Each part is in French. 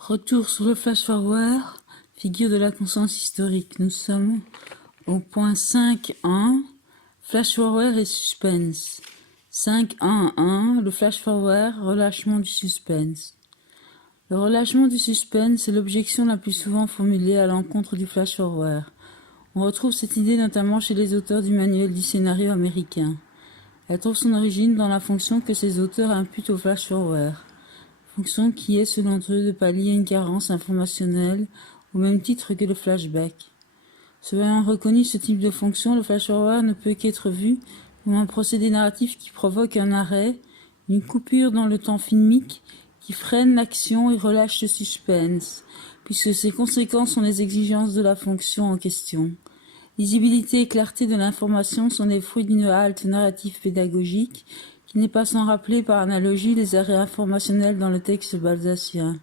Retour sur le flash-forward, figure de la conscience historique. Nous sommes au point 5.1, flash-forward et suspense. 5.1.1, le flash-forward, relâchement du suspense. Le relâchement du suspense est l'objection la plus souvent formulée à l'encontre du flash-forward. On retrouve cette idée notamment chez les auteurs du manuel du scénario américain. Elle trouve son origine dans la fonction que ces auteurs imputent au flash-forward. Fonction qui est, selon eux, de pallier une carence informationnelle au même titre que le flashback. Se voyant reconnu ce type de fonction, le flash-forward ne peut qu'être vu comme un procédé narratif qui provoque un arrêt, une coupure dans le temps filmique qui freine l'action et relâche le suspense, puisque ses conséquences sont les exigences de la fonction en question. Lisibilité et clarté de l'information sont les fruits d'une halte narrative pédagogique qui n'est pas sans rappeler par analogie les arrêts informationnels dans le texte balzacien.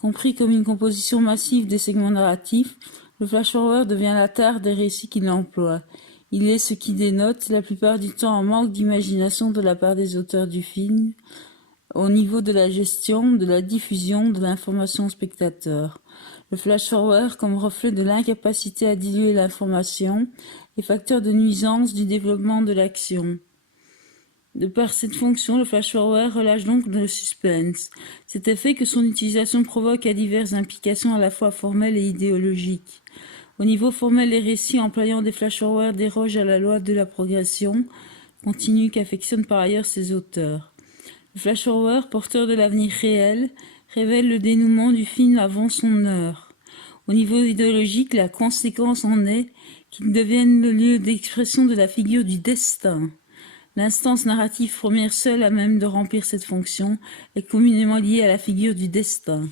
Compris comme une composition massive des segments narratifs, le flash-forward devient la tare des récits qu'il emploie. Il est ce qui dénote, la plupart du temps, un manque d'imagination de la part des auteurs du film, au niveau de la gestion, de la diffusion de l'information au spectateur. Le flash-forward comme reflet de l'incapacité à diluer l'information est facteur de nuisance du développement de l'action. De par cette fonction, le flash-forward relâche donc le suspense. Cet effet que son utilisation provoque a diverses implications à la fois formelles et idéologiques. Au niveau formel, les récits employant des flash-forwards dérogent à la loi de la progression continue qu'affectionnent par ailleurs ses auteurs. Le flash-forward, porteur de l'avenir réel, révèle le dénouement du film avant son heure. Au niveau idéologique, la conséquence en est qu'il devienne le lieu d'expression de la figure du destin. L'instance narrative première seule à même de remplir cette fonction est communément liée à la figure du destin.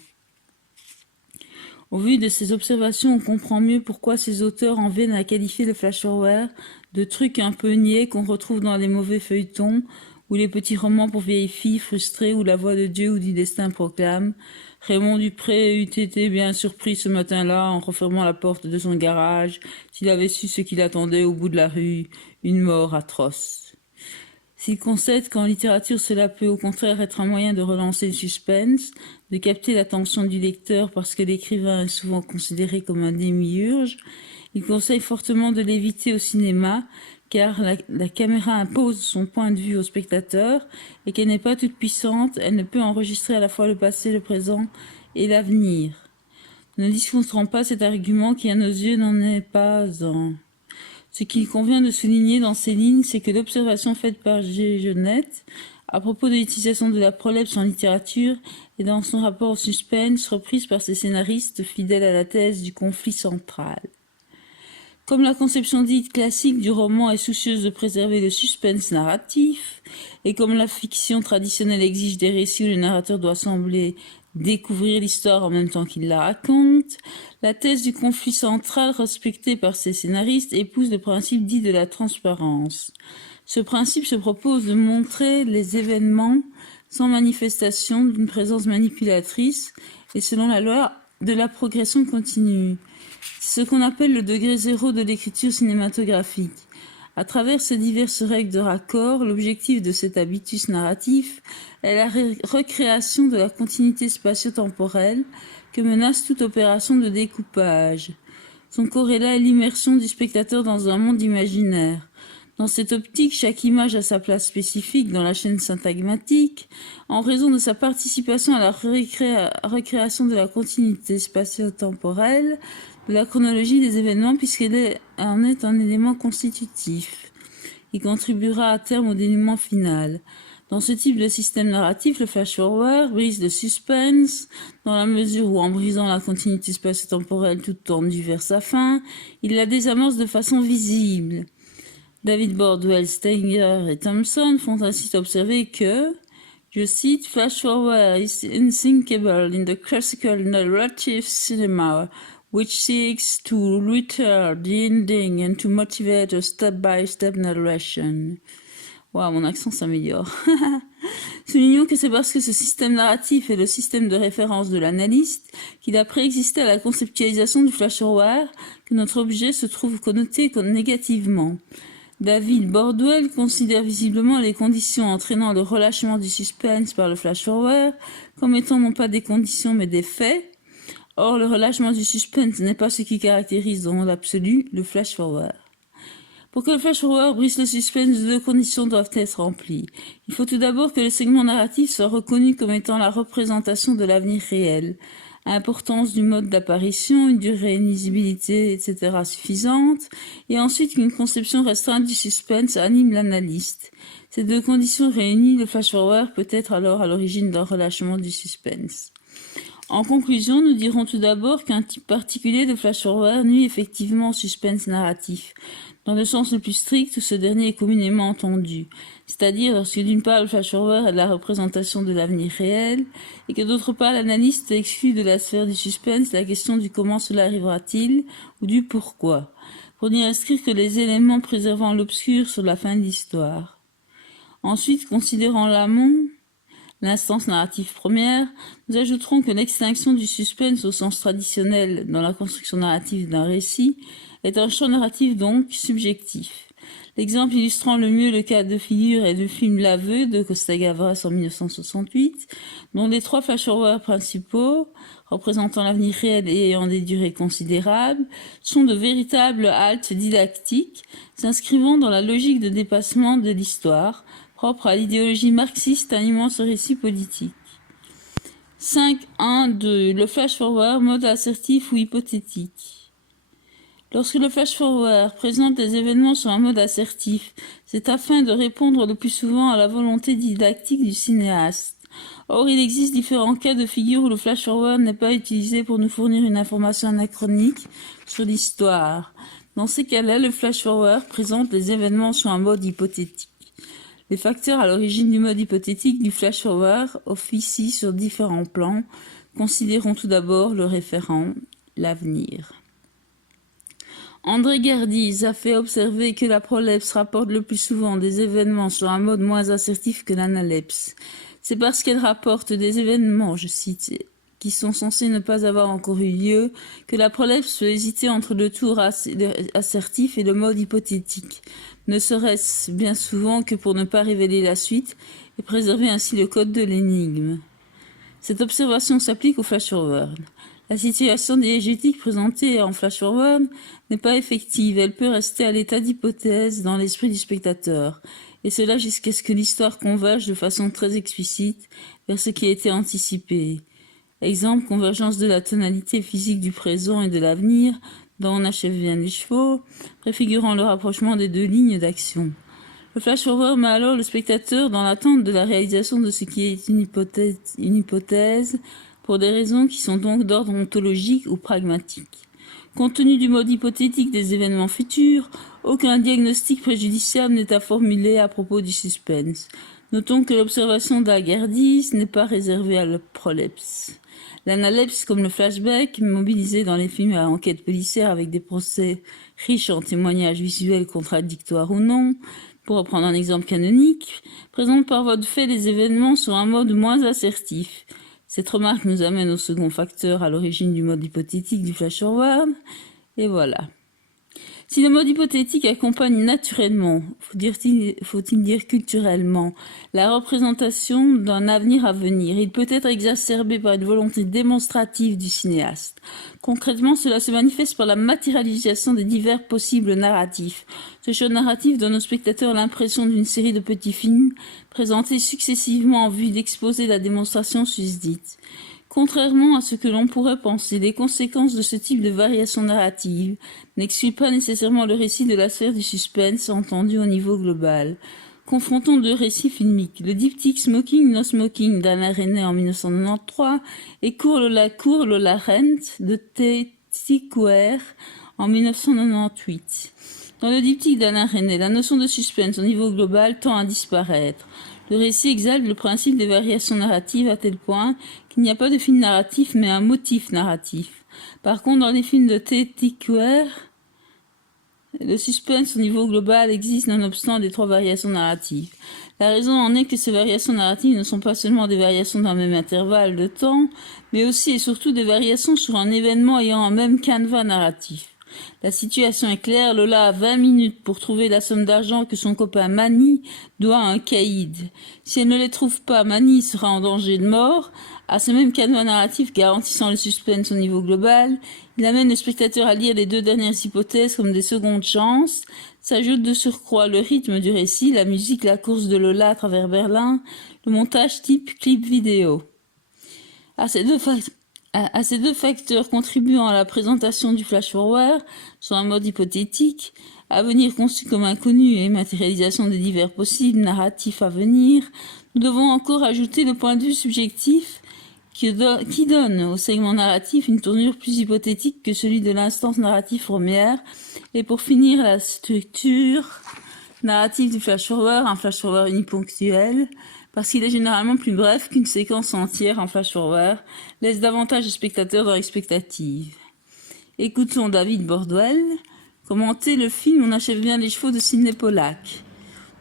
Au vu de ces observations, on comprend mieux pourquoi ces auteurs en viennent à qualifier le flash-forward de truc un peu niais qu'on retrouve dans les mauvais feuilletons ou les petits romans pour vieilles filles frustrées où la voix de Dieu ou du destin proclame « Raymond Dupré eût été bien surpris ce matin-là en refermant la porte de son garage s'il avait su ce qu'il attendait au bout de la rue, une mort atroce. » S'il concède qu'en littérature cela peut au contraire être un moyen de relancer le suspense, de capter l'attention du lecteur parce que l'écrivain est souvent considéré comme un démiurge, il conseille fortement de l'éviter au cinéma car la caméra impose son point de vue au spectateur et qu'elle n'est pas toute puissante, elle ne peut enregistrer à la fois le passé, le présent et l'avenir. Nous ne discuterons pas cet argument qui à nos yeux n'en est pas un. Ce qu'il convient de souligner dans ces lignes, c'est que l'observation faite par G. Genette à propos de l'utilisation de la prolepse en littérature et dans son rapport au suspense, reprise par ses scénaristes fidèles à la thèse du conflit central. Comme la conception dite classique du roman est soucieuse de préserver le suspense narratif, et comme la fiction traditionnelle exige des récits où le narrateur doit sembler découvrir l'histoire en même temps qu'il la raconte, la thèse du conflit central respectée par ces scénaristes épouse le principe dit de la transparence. Ce principe se propose de montrer les événements sans manifestation d'une présence manipulatrice et selon la loi de la progression continue. C'est ce qu'on appelle le degré zéro de l'écriture cinématographique. À travers ces diverses règles de raccord, l'objectif de cet habitus narratif est la recréation de la continuité spatio-temporelle que menace toute opération de découpage. Son corrélat est l'immersion du spectateur dans un monde imaginaire. Dans cette optique, chaque image a sa place spécifique dans la chaîne syntagmatique, en raison de sa participation à la recréation de la continuité spatio-temporelle, de la chronologie des événements, puisqu'elle en est un élément constitutif. Il contribuera à terme au dénouement final. Dans ce type de système narratif, le flash-forward brise le suspense, dans la mesure où, en brisant la continuité spatio-temporelle toute tendue vers sa fin, il la désamorce de façon visible. David Bordwell, Stenger et Thompson font ainsi observer que, je cite, Flash forward is unthinkable in the classical narrative cinema, which seeks to retell the ending and to motivate a step-by-step narration. Waouh, mon accent s'améliore. Soulignons que c'est parce que ce système narratif est le système de référence de l'analyste qu'il a préexisté à la conceptualisation du flash forward que notre objet se trouve connoté négativement. David Bordwell considère visiblement les conditions entraînant le relâchement du suspense par le flash-forward comme étant non pas des conditions mais des faits. Or, le relâchement du suspense n'est pas ce qui caractérise dans l'absolu le flash-forward. Pour que le flash-forward brise le suspense, deux conditions doivent être remplies. Il faut tout d'abord que le segment narratif soit reconnu comme étant la représentation de l'avenir réel. Importance du mode d'apparition, une durée, une lisibilité, etc. suffisante, et ensuite qu'une conception restreinte du suspense anime l'analyste. Ces deux conditions réunies, le flash-forward peut être alors à l'origine d'un relâchement du suspense. En conclusion, nous dirons tout d'abord qu'un type particulier de flash-forward nuit effectivement au suspense narratif, dans le sens le plus strict où ce dernier est communément entendu, c'est-à-dire lorsque d'une part le flash-forward est la représentation de l'avenir réel, et que d'autre part l'analyste exclut de la sphère du suspense la question du comment cela arrivera-t-il, ou du pourquoi, pour n'y inscrire que les éléments préservant l'obscur sur la fin de l'histoire. Ensuite, considérant l'amont, l'instance narrative première, nous ajouterons que l'extinction du suspense au sens traditionnel dans la construction narrative d'un récit est un champ narratif donc subjectif. L'exemple illustrant le mieux le cas de figure est le film L'Aveu de Costa-Gavras en 1968, dont les trois flash-forwards principaux, représentant l'avenir réel et ayant des durées considérables, sont de véritables haltes didactiques, s'inscrivant dans la logique de dépassement de l'histoire, propre à l'idéologie marxiste animant ce récit politique. 5.1.2. Le flash-forward, mode assertif ou hypothétique. Lorsque le flash-forward présente des événements sur un mode assertif, c'est afin de répondre le plus souvent à la volonté didactique du cinéaste. Or, il existe différents cas de figure où le flash-forward n'est pas utilisé pour nous fournir une information anachronique sur l'histoire. Dans ces cas-là, le flash-forward présente les événements sur un mode hypothétique. Les facteurs à l'origine du mode hypothétique du flash-forward officient sur différents plans. Considérons tout d'abord le référent, l'avenir. André Gerdise a fait observer que la prolepse rapporte le plus souvent des événements sur un mode moins assertif que l'analepse. C'est parce qu'elle rapporte des événements, je cite, qui sont censés ne pas avoir encore eu lieu, que la prolepse peut hésiter entre le tour assertif et le mode hypothétique, ne serait-ce bien souvent que pour ne pas révéler la suite et préserver ainsi le code de l'énigme. Cette observation s'applique au flash-forward. La situation diégétique présentée en flash-forward n'est pas effective, elle peut rester à l'état d'hypothèse dans l'esprit du spectateur, et cela jusqu'à ce que l'histoire converge de façon très explicite vers ce qui a été anticipé. Exemple, convergence de la tonalité physique du présent et de l'avenir dans On achève bien les chevaux, préfigurant le rapprochement des deux lignes d'action. Le flash-forward met alors le spectateur dans l'attente de la réalisation de ce qui est une hypothèse pour des raisons qui sont donc d'ordre ontologique ou pragmatique. Compte tenu du mode hypothétique des événements futurs, aucun diagnostic préjudiciable n'est à formuler à propos du suspense. Notons que l'observation d'Agerdis n'est pas réservée à la prolepse. L'analepse, comme le flashback, mobilisé dans les films à enquête policière avec des procès riches en témoignages visuels contradictoires ou non, pour reprendre un exemple canonique, présente par voie de fait les événements sur un mode moins assertif. Cette remarque nous amène au second facteur à l'origine du mode hypothétique du flash-forward, et voilà. Si le mode hypothétique accompagne naturellement, faut-il dire culturellement, la représentation d'un avenir à venir, il peut être exacerbé par une volonté démonstrative du cinéaste. Concrètement, cela se manifeste par la matérialisation des divers possibles narratifs. Ce choix narratif donne au spectateur l'impression d'une série de petits films présentés successivement en vue d'exposer la démonstration susdite. Contrairement à ce que l'on pourrait penser, les conséquences de ce type de variation narrative n'excluent pas nécessairement le récit de la sphère du suspense entendu au niveau global. Confrontons deux récits filmiques, le diptyque Smoking No Smoking d'Alain Resnais en 1993 et Cours Lola Rent de T.T. en 1998. Dans le diptyque d'Alain Resnais, la notion de suspense au niveau global tend à disparaître. Le récit exalte le principe des variations narratives à tel point qu'il n'y a pas de fil narratif mais un motif narratif. Par contre, dans les films de T.T. le suspense au niveau global existe nonobstant les trois variations narratives. La raison en est que ces variations narratives ne sont pas seulement des variations d'un même intervalle de temps, mais aussi et surtout des variations sur un événement ayant un même canevas narratif. La situation est claire, Lola a 20 minutes pour trouver la somme d'argent que son copain Manny doit à un caïd. Si elle ne les trouve pas, Manny sera en danger de mort. À ce même canevas narratif garantissant le suspense au niveau global, il amène le spectateur à lire les deux dernières hypothèses comme des secondes chances. S'ajoute de surcroît le rythme du récit, la musique, la course de Lola à travers Berlin, le montage type clip vidéo. À ces deux facteurs contribuant à la présentation du flash-forward, sur un mode hypothétique, avenir conçu comme inconnu et matérialisation des divers possibles narratifs à venir, nous devons encore ajouter le point de vue subjectif qui donne au segment narratif une tournure plus hypothétique que celui de l'instance narrative première, et pour finir la structure narrative du flash-forward, un flash-forward uniponctuel, parce qu'il est généralement plus bref qu'une séquence entière en flash-forward, laisse davantage de spectateurs dans l'expectative. Écoutons David Bordwell commenter le film On achève bien les chevaux de Sidney Pollack.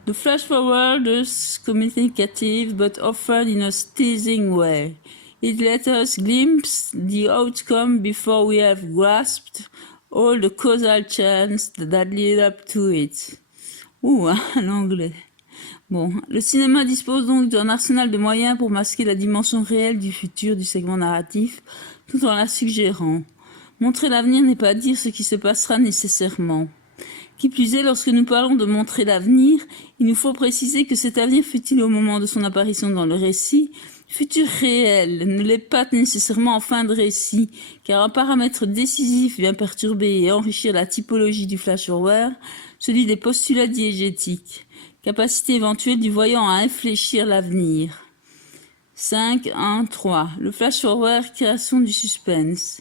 The flash-forward is communicative but offered in a teasing way. It lets us glimpse the outcome before we have grasped all the causal chains that lead up to it. En anglais. Bon, le cinéma dispose donc d'un arsenal de moyens pour masquer la dimension réelle du futur du segment narratif, tout en la suggérant. Montrer l'avenir n'est pas dire ce qui se passera nécessairement. Qui plus est, lorsque nous parlons de montrer l'avenir, il nous faut préciser que cet avenir, fut-il au moment de son apparition dans le récit, futur réel, ne l'est pas nécessairement en fin de récit, car un paramètre décisif vient perturber et enrichir la typologie du flash-forward, celui des postulats diégétiques, capacité éventuelle du voyant à infléchir l'avenir. 5, 1, 3. Le flash-forward, création du suspense.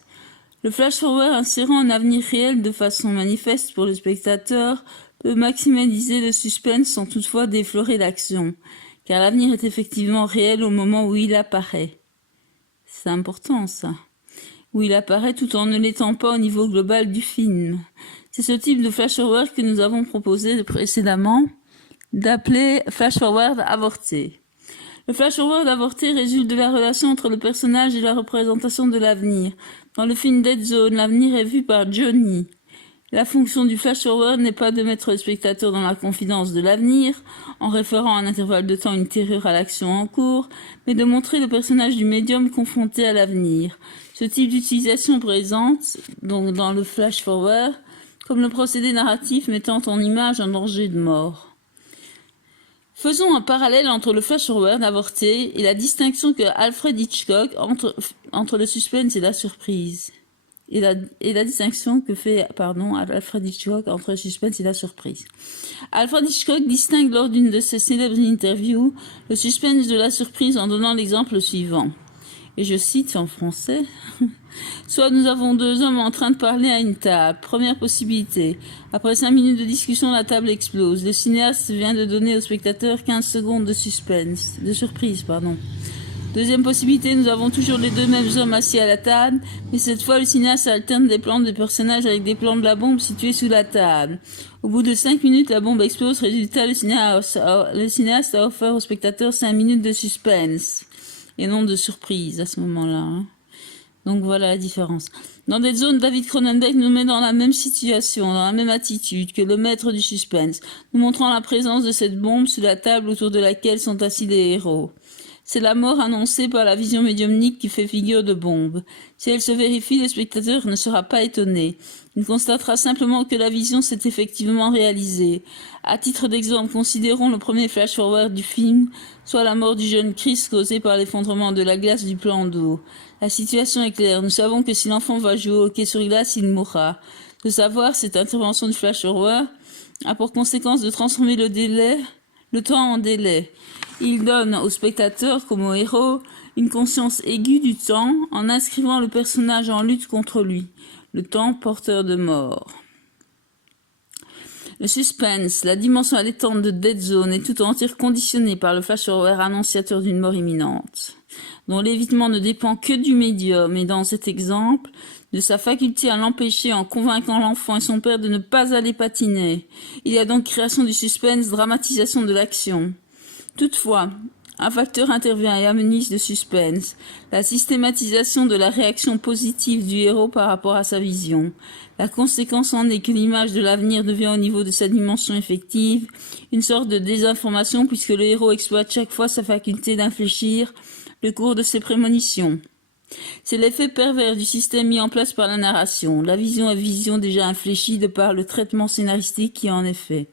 Le flash-forward insérant un avenir réel de façon manifeste pour le spectateur peut maximaliser le suspense sans toutefois déflorer l'action, car l'avenir est effectivement réel au moment où il apparaît. C'est important ça. Où il apparaît tout en ne l'étant pas au niveau global du film. C'est ce type de flash-forward que nous avons proposé précédemment d'appeler flash-forward avorté. Le flash-forward avorté résulte de la relation entre le personnage et la représentation de l'avenir. Dans le film Dead Zone, l'avenir est vu par Johnny. La fonction du flash-forward n'est pas de mettre le spectateur dans la confidence de l'avenir, en référant à un intervalle de temps ultérieur à l'action en cours, mais de montrer le personnage du médium confronté à l'avenir. Ce type d'utilisation présente, donc dans le flash-forward, comme le procédé narratif mettant en image un danger de mort. Faisons un parallèle entre le flash-forward avorté et la distinction que Alfred Hitchcock entre le suspense et la surprise. Et la distinction que fait Alfred Hitchcock entre le suspense et la surprise. Alfred Hitchcock distingue lors d'une de ses célèbres interviews le suspense de la surprise en donnant l'exemple suivant. Et je cite en français. Soit nous avons deux hommes en train de parler à une table. Première possibilité. Après 5 minutes de discussion, la table explose. Le cinéaste vient de donner au spectateur 15 secondes de surprise. Deuxième possibilité, nous avons toujours les deux mêmes hommes assis à la table, mais cette fois le cinéaste alterne des plans des personnages avec des plans de la bombe située sous la table. Au bout de 5 minutes, la bombe explose. Résultat, le cinéaste a offert au spectateur 5 minutes de suspense. Et non de surprise à ce moment-là. Donc voilà la différence. Dans Dead Zone, David Cronenberg nous met dans la même situation, dans la même attitude que le maître du suspense, nous montrant la présence de cette bombe sous la table autour de laquelle sont assis les héros. C'est la mort annoncée par la vision médiumnique qui fait figure de bombe. Si elle se vérifie, le spectateur ne sera pas étonné. Il constatera simplement que la vision s'est effectivement réalisée. À titre d'exemple, considérons le premier flash-forward du film, soit la mort du jeune Chris causée par l'effondrement de la glace du plan d'eau. La situation est claire. Nous savons que si l'enfant va jouer au hockey sur glace, il mourra. De savoir, cette intervention du flash-forward a pour conséquence de transformer le temps en délai. Il donne au spectateur, comme au héros, une conscience aiguë du temps en inscrivant le personnage en lutte contre lui, le temps porteur de mort. Le suspense, la dimension allaitante de Dead Zone est tout entière conditionnée par le flash-forward annonciateur d'une mort imminente, dont l'évitement ne dépend que du médium et dans cet exemple, de sa faculté à l'empêcher en convainquant l'enfant et son père de ne pas aller patiner. Il y a donc création du suspense, dramatisation de l'action. Toutefois, Un facteur intervient et amenuise le suspense, la systématisation de la réaction positive du héros par rapport à sa vision. La conséquence en est que l'image de l'avenir devient au niveau de sa dimension effective une sorte de désinformation puisque le héros exploite chaque fois sa faculté d'infléchir le cours de ses prémonitions. C'est l'effet pervers du système mis en place par la narration. La vision est vision déjà infléchie de par le traitement scénaristique qui en est fait.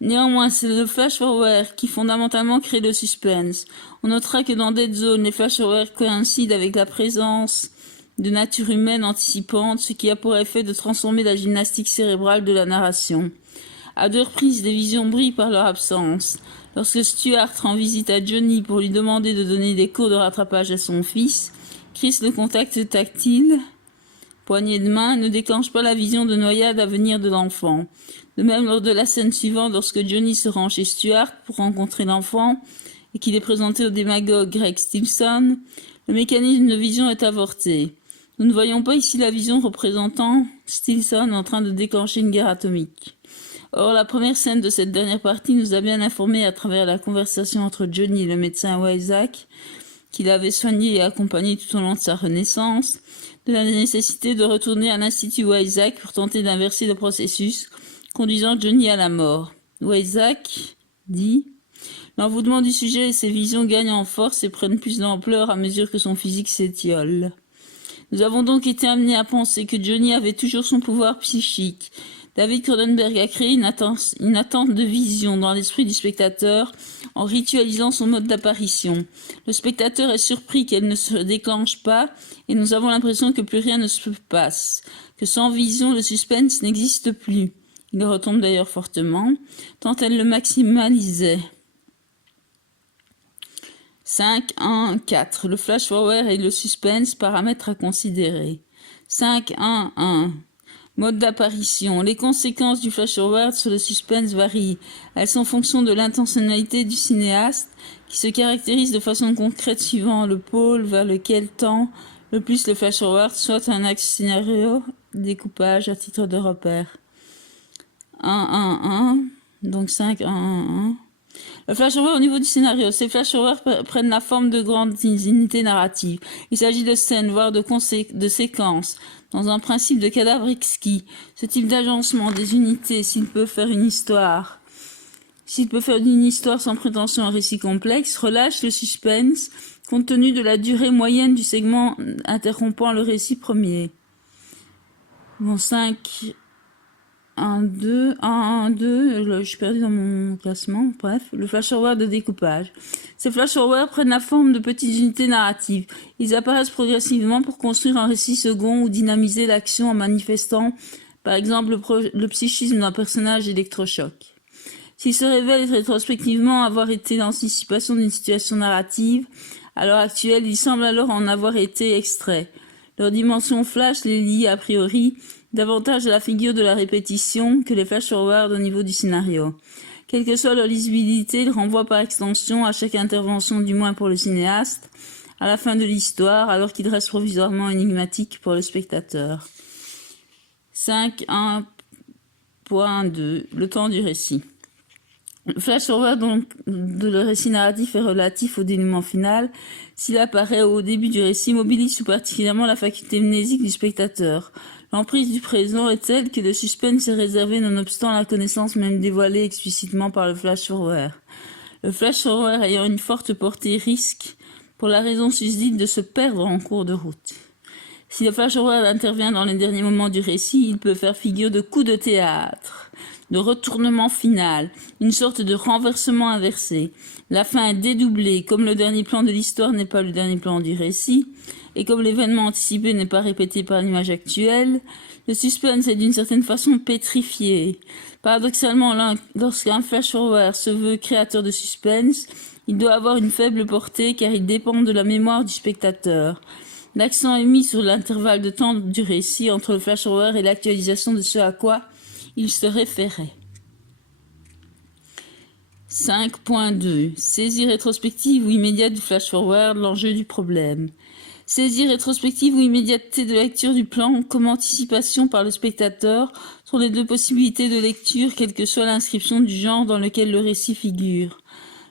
Néanmoins, c'est le flash-forward qui fondamentalement crée le suspense. On notera que dans Dead Zone, les flash-forwards coïncident avec la présence de nature humaine anticipante, ce qui a pour effet de transformer la gymnastique cérébrale de la narration. À 2 reprises, les visions brillent par leur absence. Lorsque Stuart rend visite à Johnny pour lui demander de donner des cours de rattrapage à son fils, Chris, le contact tactile, poignée de main, ne déclenche pas la vision de noyade à venir de l'enfant. De même, lors de la scène suivante, lorsque Johnny se rend chez Stuart pour rencontrer l'enfant et qu'il est présenté au démagogue Greg Stilson, le mécanisme de vision est avorté. Nous ne voyons pas ici la vision représentant Stilson en train de déclencher une guerre atomique. Or, la première scène de cette dernière partie nous a bien informé à travers la conversation entre Johnny et le médecin Isaac, qu'il avait soigné et accompagné tout au long de sa renaissance, de la nécessité de retourner à l'Institut Isaac pour tenter d'inverser le processus conduisant Johnny à la mort. Isaac dit « L'envoûtement du sujet et ses visions gagnent en force et prennent plus d'ampleur à mesure que son physique s'étiole. Nous avons donc été amenés à penser que Johnny avait toujours son pouvoir psychique. David Cronenberg a créé une attente de vision dans l'esprit du spectateur en ritualisant son mode d'apparition. Le spectateur est surpris qu'elle ne se déclenche pas et nous avons l'impression que plus rien ne se passe, que sans vision le suspense n'existe plus. Il retombe d'ailleurs fortement, tant elle le maximalisait. 5, 1, 4. Le flash-forward et le suspense, paramètres à considérer. 5, 1, 1. Mode d'apparition. Les conséquences du flash-forward sur le suspense varient. Elles sont fonction de l'intentionnalité du cinéaste, qui se caractérise de façon concrète suivant le pôle vers lequel tend le plus le flash-forward, soit un axe scénario, découpage à titre de repère. 1, 1, 1. Donc 5, 1, 1, 1. Le flash-forward au niveau du scénario. Ces flash-forwards prennent la forme de grandes unités narratives. Il s'agit de scènes, voire de séquences, dans un principe de cadavre exquis. Ce type d'agencement des unités, s'il peut faire d'une histoire sans prétention à un récit complexe, relâche le suspense, compte tenu de la durée moyenne du segment interrompant le récit premier. Bon, 5... 1, 2, 1, 1, 2, je suis perdu dans mon classement, bref, le flash-forward de découpage. Ces flash-forwards prennent la forme de petites unités narratives. Ils apparaissent progressivement pour construire un récit second ou dynamiser l'action en manifestant, par exemple, le psychisme d'un personnage électrochoc. S'ils se révèlent rétrospectivement avoir été l'anticipation d'une situation narrative, à l'heure actuelle, ils semblent alors en avoir été extraits. Leur dimension flash les lie a priori davantage à la figure de la répétition que les flash-forwards au niveau du scénario. Quelle que soit leur lisibilité, ils renvoient par extension à chaque intervention, du moins pour le cinéaste, à la fin de l'histoire, alors qu'il reste provisoirement énigmatique pour le spectateur. 5, 1.2. Le temps du récit. Le flash-forward donc de le récit narratif est relatif au dénouement final. S'il apparaît au début du récit, mobilise tout particulièrement la faculté mnésique du spectateur. L'emprise du présent est telle que le suspense est réservé nonobstant la connaissance même dévoilée explicitement par le flash-forward. Le flash-forward ayant une forte portée risque, pour la raison susdite, de se perdre en cours de route. Si le flash-forward intervient dans les derniers moments du récit, il peut faire figure de coup de théâtre, de retournement final, une sorte de renversement inversé. La fin est dédoublée, comme le dernier plan de l'histoire n'est pas le dernier plan du récit, et comme l'événement anticipé n'est pas répété par l'image actuelle, le suspense est d'une certaine façon pétrifié. Paradoxalement, lorsqu'un flash-forward se veut créateur de suspense, il doit avoir une faible portée car il dépend de la mémoire du spectateur. L'accent est mis sur l'intervalle de temps du récit entre le flash-forward et l'actualisation de ce à quoi il se référait. 5.2. Saisie rétrospective ou immédiate du flash-forward, l'enjeu du problème. Saisie rétrospective ou immédiateté de lecture du plan comme anticipation par le spectateur sont les deux possibilités de lecture, quelle que soit l'inscription du genre dans lequel le récit figure.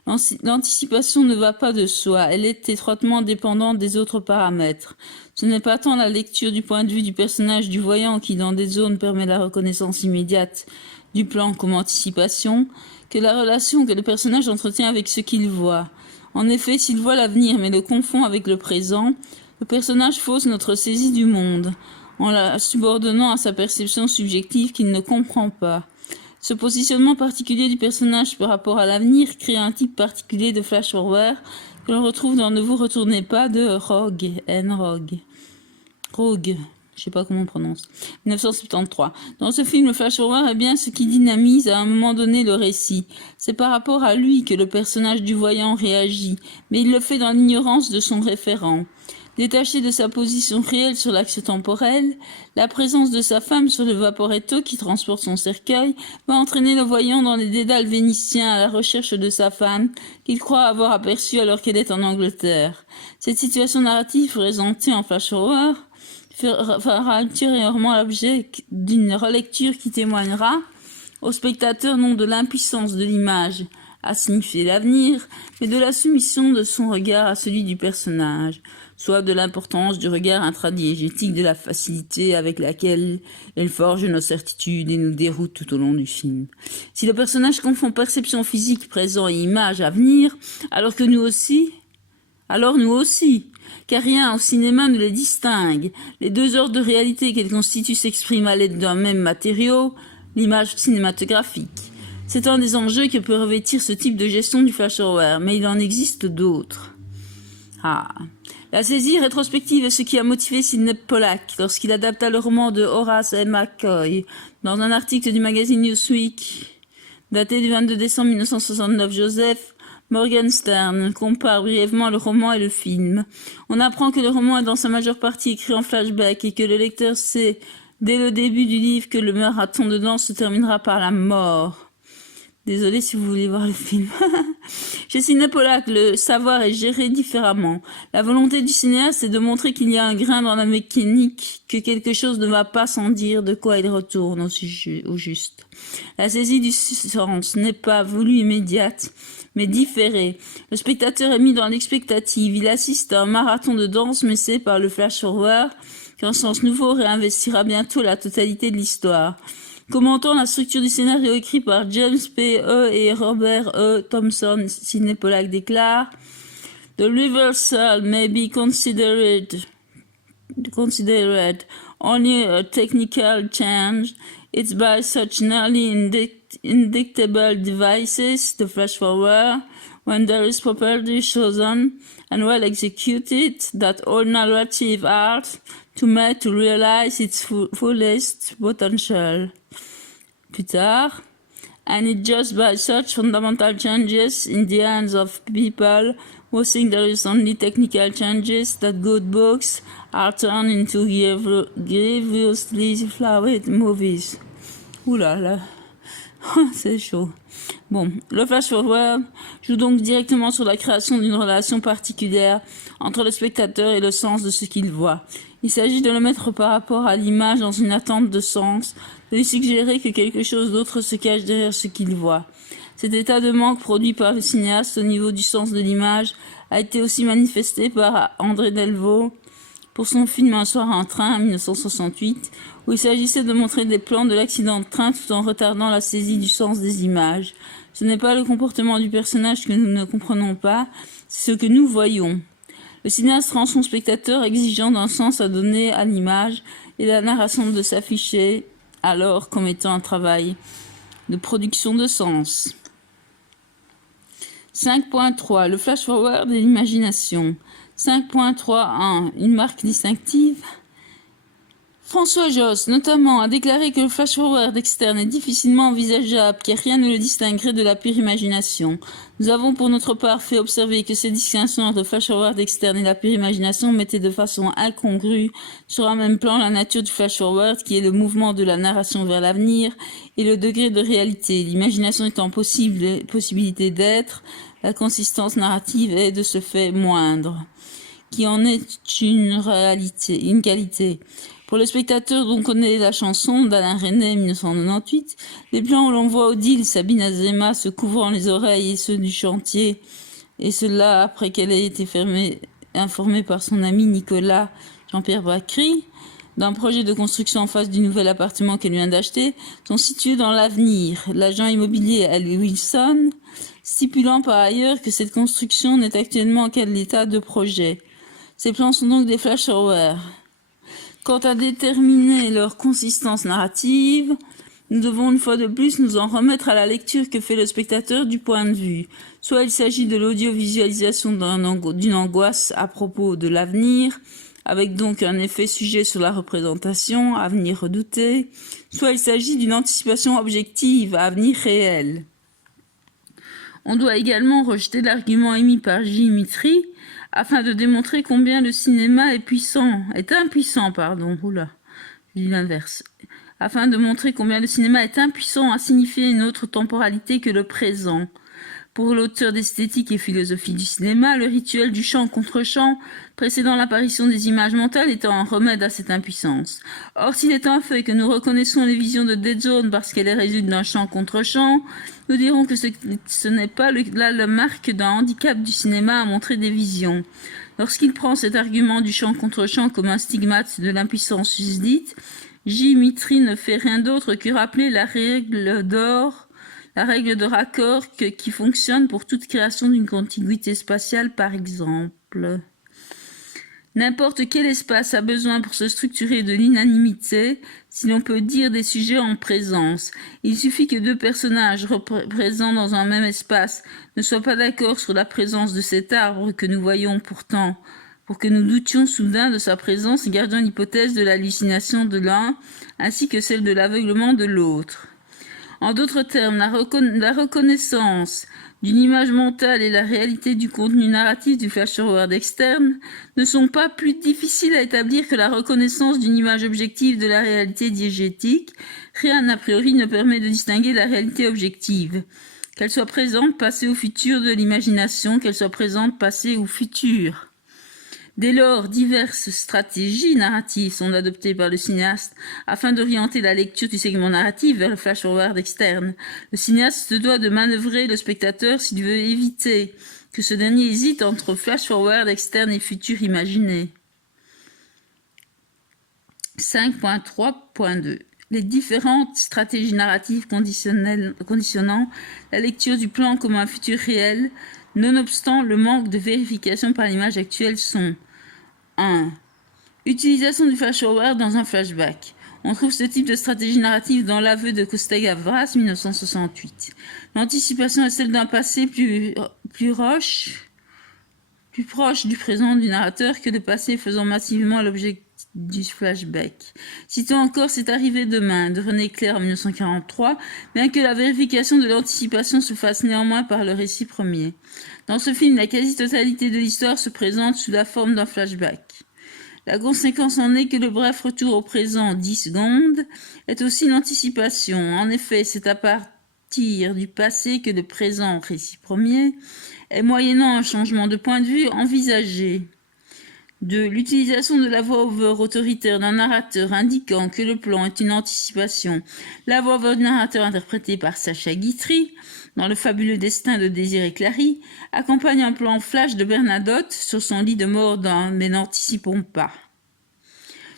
L'anticipation ne va pas de soi, elle est étroitement dépendante des autres paramètres. Ce n'est pas tant la lecture du point de vue du personnage du voyant qui, dans des zones, permet la reconnaissance immédiate du plan comme anticipation, que la relation que le personnage entretient avec ce qu'il voit. En effet, s'il voit l'avenir mais le confond avec le présent, le personnage fausse notre saisie du monde, en la subordonnant à sa perception subjective qu'il ne comprend pas. Ce positionnement particulier du personnage par rapport à l'avenir crée un type particulier de flash-forward que l'on retrouve dans Ne vous retournez pas de Rogue, je sais pas comment on prononce, 1973. Dans ce film, le flash-forward est bien ce qui dynamise à un moment donné le récit. C'est par rapport à lui que le personnage du voyant réagit, mais il le fait dans l'ignorance de son référent. Détaché de sa position réelle sur l'axe temporel, la présence de sa femme sur le vaporetto qui transporte son cercueil va entraîner le voyant dans les dédales vénitiens à la recherche de sa femme qu'il croit avoir aperçue alors qu'elle est en Angleterre. Cette situation narrative présentée en flash-forward fera ultérieurement l'objet d'une relecture qui témoignera au spectateur non de l'impuissance de l'image à signifier l'avenir, mais de la soumission de son regard à celui du personnage, soit de l'importance du regard intradiégétique de la facilité avec laquelle elle forge nos certitudes et nous déroute tout au long du film. Si le personnage confond perception physique présent et image à venir, alors nous aussi, car rien au cinéma ne les distingue. Les deux ordres de réalité qu'elles constituent s'expriment à l'aide d'un même matériau, l'image cinématographique. C'est un des enjeux que peut revêtir ce type de gestion du flash-forward, mais il en existe d'autres. La saisie rétrospective est ce qui a motivé Sidney Pollack lorsqu'il adapta le roman de Horace M. McCoy. Dans un article du magazine Newsweek, daté du 22 décembre 1969, Joseph Morgenstern compare brièvement le roman et le film. On apprend que le roman est dans sa majeure partie écrit en flashback et que le lecteur sait, dès le début du livre, que le marathon de danse se terminera par la mort. Désolé si vous voulez voir le film. Chez Sidney Pollack, le savoir est géré différemment. La volonté du cinéaste est de montrer qu'il y a un grain dans la mécanique, que quelque chose ne va pas sans dire de quoi il retourne au juste. La saisie du sens n'est pas voulue immédiate, mais différée. Le spectateur est mis dans l'expectative. Il assiste à un marathon de danse, mais c'est par le flash-forward qu'un sens nouveau réinvestira bientôt la totalité de l'histoire. Commentant la structure du scénario écrit par James P. E. et Robert E. Thompson, Sidney Pollack déclare « The reversal may be considered only a technical change. It's by such nearly indictable devices, the flash-forward, when there is properly chosen and well executed, that all narrative art to make to realize its fullest potential. » Plus tard, and it's just by such fundamental changes in the hands of people who think there is only technical changes that good books are turned into grievously flawed movies. Ouh là là, c'est chaud. Bon, le flash-forward joue donc directement sur la création d'une relation particulière entre le spectateur et le sens de ce qu'il voit. Il s'agit de le mettre par rapport à l'image dans une attente de sens, de lui suggérer que quelque chose d'autre se cache derrière ce qu'il voit. Cet état de manque produit par le cinéaste au niveau du sens de l'image a été aussi manifesté par André Delvaux pour son film Un soir en train en 1968, où il s'agissait de montrer des plans de l'accident de train tout en retardant la saisie du sens des images. Ce n'est pas le comportement du personnage que nous ne comprenons pas, c'est ce que nous voyons. Le cinéaste rend son spectateur exigeant d'un sens à donner à l'image et la narration de s'afficher alors comme étant un travail de production de sens. 5.3. Le flash-forward et l'imagination. 5.3.1. Une marque distinctive. François Josse, notamment, a déclaré que le flash-forward externe est difficilement envisageable car rien ne le distinguerait de la pure imagination. Nous avons pour notre part fait observer que ces distinctions entre flash-forward externe et la pure imagination mettaient de façon incongrue sur un même plan la nature du flash-forward qui est le mouvement de la narration vers l'avenir et le degré de réalité. L'imagination étant possibilité d'être, la consistance narrative est de ce fait moindre, qui en est une qualité. Pour le spectateur dont on connaît la chanson d'Alain Resnais 1998, les plans où l'on voit Odile, Sabine Azéma se couvrant les oreilles et ceux du chantier, et cela après qu'elle ait été informée par son ami Nicolas Jean-Pierre Bacry, d'un projet de construction en face du nouvel appartement qu'elle vient d'acheter, sont situés dans l'avenir. L'agent immobilier Ali Wilson, stipulant par ailleurs que cette construction n'est actuellement qu'à l'état de projet. Ces plans sont donc des flash forward. Quant à déterminer leur consistance narrative, nous devons une fois de plus nous en remettre à la lecture que fait le spectateur du point de vue. Soit il s'agit de l'audiovisualisation d'une angoisse à propos de l'avenir, avec donc un effet sujet sur la représentation, avenir redouté, soit il s'agit d'une anticipation objective, avenir réel. On doit également rejeter l'argument émis par J. Mitry, afin de démontrer combien le cinéma afin de montrer combien le cinéma est impuissant à signifier une autre temporalité que le présent. Pour l'auteur d'esthétique et philosophie du cinéma, le rituel du chant contre chant, précédant l'apparition des images mentales, étant un remède à cette impuissance. Or, s'il est un fait que nous reconnaissons les visions de Dead Zone parce qu'elles résultent d'un chant contre chant, nous dirons que ce n'est pas la marque d'un handicap du cinéma à montrer des visions. Lorsqu'il prend cet argument du chant contre chant comme un stigmate de l'impuissance susdite, J. Mitry ne fait rien d'autre que rappeler la règle de raccord qui fonctionne pour toute création d'une contiguïté spatiale, par exemple. N'importe quel espace a besoin pour se structurer de l'inanimité, si l'on peut dire des sujets en présence. Il suffit que deux personnages présents dans un même espace ne soient pas d'accord sur la présence de cet arbre que nous voyons pourtant, pour que nous doutions soudain de sa présence et gardions l'hypothèse de l'hallucination de l'un, ainsi que celle de l'aveuglement de l'autre. En d'autres termes, la reconnaissance d'une image mentale et la réalité du contenu narratif du flash-forward externe ne sont pas plus difficiles à établir que la reconnaissance d'une image objective de la réalité diégétique. Rien a priori ne permet de distinguer la réalité objective, qu'elle soit présente, passée ou future de l'imagination, qu'elle soit présente, passée ou future. Dès lors, diverses stratégies narratives sont adoptées par le cinéaste afin d'orienter la lecture du segment narratif vers le flash-forward externe. Le cinéaste se doit de manœuvrer le spectateur s'il veut éviter que ce dernier hésite entre flash-forward externe et futur imaginé. 5.3.2 Les différentes stratégies narratives conditionnant la lecture du plan comme un futur réel, nonobstant le manque de vérification par l'image actuelle, sont 1. Utilisation du flash-forward dans un flashback. On trouve ce type de stratégie narrative dans l'aveu de Costa-Gavras, 1968. L'anticipation est celle d'un passé plus proche du présent du narrateur que le passé faisant massivement l'objet du flashback. Citons encore C'est arrivé demain de René Clair en 1943, bien que la vérification de l'anticipation se fasse néanmoins par le récit premier. Dans ce film, la quasi-totalité de l'histoire se présente sous la forme d'un flashback. La conséquence en est que le bref retour au présent, 10 secondes, est aussi l'anticipation. En effet, c'est à partir du passé que le présent, récit premier, est moyennant un changement de point de vue envisagé. 2. L'utilisation de la voix-over autoritaire d'un narrateur indiquant que le plan est une anticipation. La voix-over du narrateur interprétée par Sacha Guitry, dans Le fabuleux destin de Désiré Clary, accompagne un plan flash de Bernadotte sur son lit de mort mais n'anticipons pas.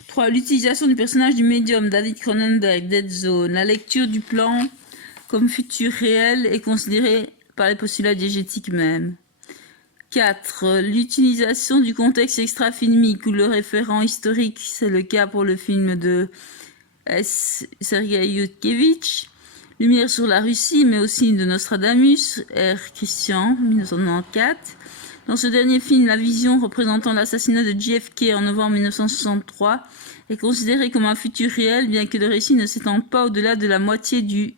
3. L'utilisation du personnage du médium David Cronenberg, Dead Zone. La lecture du plan comme futur réel est considérée par les postulats diégétiques même. 4. L'utilisation du contexte extra-filmique ou le référent historique, c'est le cas pour le film de S. Sergei Yudkevitch, Lumière sur la Russie, mais aussi de Nostradamus, R. Christian, 1994. Dans ce dernier film, la vision représentant l'assassinat de JFK en novembre 1963 est considérée comme un futur réel, bien que le récit ne s'étende pas au-delà de la moitié du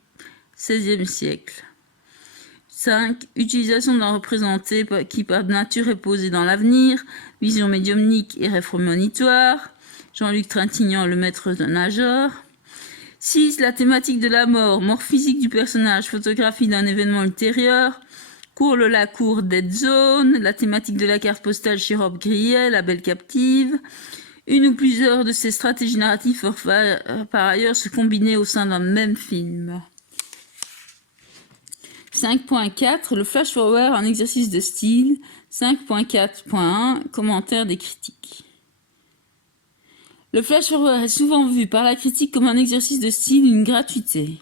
XVIe siècle. 5. Utilisation d'un représenté qui par nature est posé dans l'avenir, vision médiumnique et rêve prémonitoire. Jean-Luc Trintignant, le maître nageur. 6. La thématique de la mort physique du personnage, photographie d'un événement ultérieur. Cours Dead Zone. La thématique de la carte postale chez Rob Grillet, La Belle Captive. Une ou plusieurs de ces stratégies narratives peuvent par ailleurs se combiner au sein d'un même film. 5.4 Le flash-forward en exercice de style. 5.4.1 Commentaires des critiques. Le flash-forward est souvent vu par la critique comme un exercice de style, une gratuité.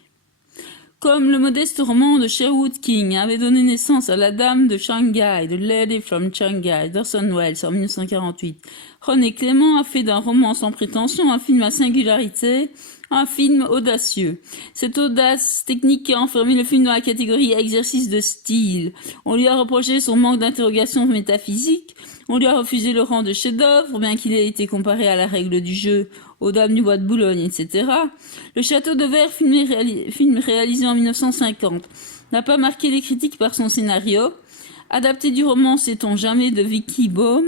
Comme le modeste roman de Sherwood King avait donné naissance à La Dame de Shanghai, The Lady from Shanghai, d'Orson Welles en 1948, René Clément a fait d'un roman sans prétention un film à singularité, un film audacieux. Cette audace technique a enfermé le film dans la catégorie exercice de style. On lui a reproché son manque d'interrogation métaphysique, on lui a refusé le rang de chef-d'œuvre, bien qu'il ait été comparé à la règle du jeu, aux Dames du Bois de Boulogne, etc. Le Château de Verre, film réalisé en 1950, n'a pas marqué les critiques par son scénario. Adapté du roman Sait-on jamais de Vicky Baum,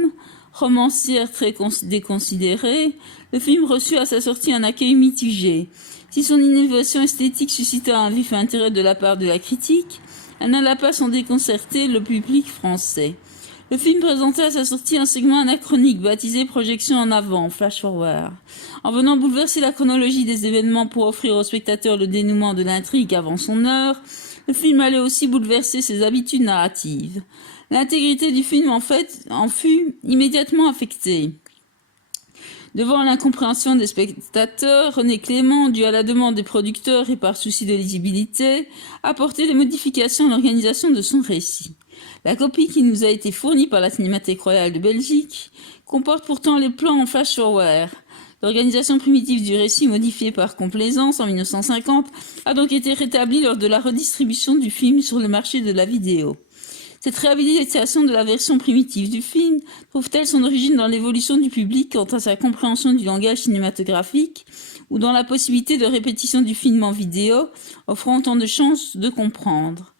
romancière très déconsidérée, le film reçut à sa sortie un accueil mitigé. Si son innovation esthétique suscita un vif intérêt de la part de la critique, elle n'alla pas sans déconcerter le public français. Le film présentait à sa sortie un segment anachronique baptisé Projection en avant, Flash Forward. En venant bouleverser la chronologie des événements pour offrir aux spectateurs le dénouement de l'intrigue avant son heure, le film allait aussi bouleverser ses habitudes narratives. L'intégrité du film en fut immédiatement affectée. Devant l'incompréhension des spectateurs, René Clément, dû à la demande des producteurs et par souci de lisibilité, a apporté des modifications à l'organisation de son récit. La copie qui nous a été fournie par la Cinémathèque royale de Belgique comporte pourtant les plans en flash-forward. L'organisation primitive du récit, modifiée par complaisance en 1950, a donc été rétablie lors de la redistribution du film sur le marché de la vidéo. Cette réhabilitation de la version primitive du film trouve-t-elle son origine dans l'évolution du public quant à sa compréhension du langage cinématographique ou dans la possibilité de répétition du film en vidéo, offrant autant de chances de comprendre ?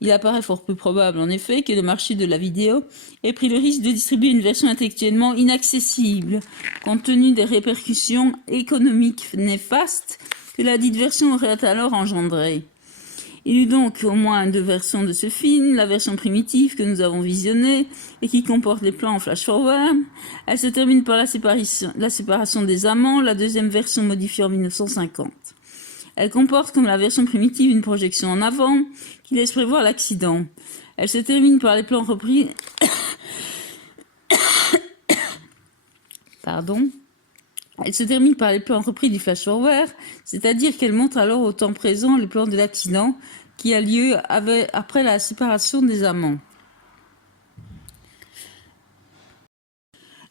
Il apparaît fort peu probable, en effet, que le marché de la vidéo ait pris le risque de distribuer une version intellectuellement inaccessible, compte tenu des répercussions économiques néfastes que la dite version aurait alors engendrées. Il y eut donc au moins deux versions de ce film, la version primitive que nous avons visionnée et qui comporte les plans en flash-forward. Elle se termine par la séparation des amants, la deuxième version modifiée en 1950. Elle comporte, comme la version primitive, une projection en avant qui laisse prévoir l'accident. Elle se termine par les plans repris... Pardon. Elle se termine par les plans repris du flash-forward, c'est-à-dire qu'elle montre alors au temps présent les plans de l'accident qui a lieu après la séparation des amants.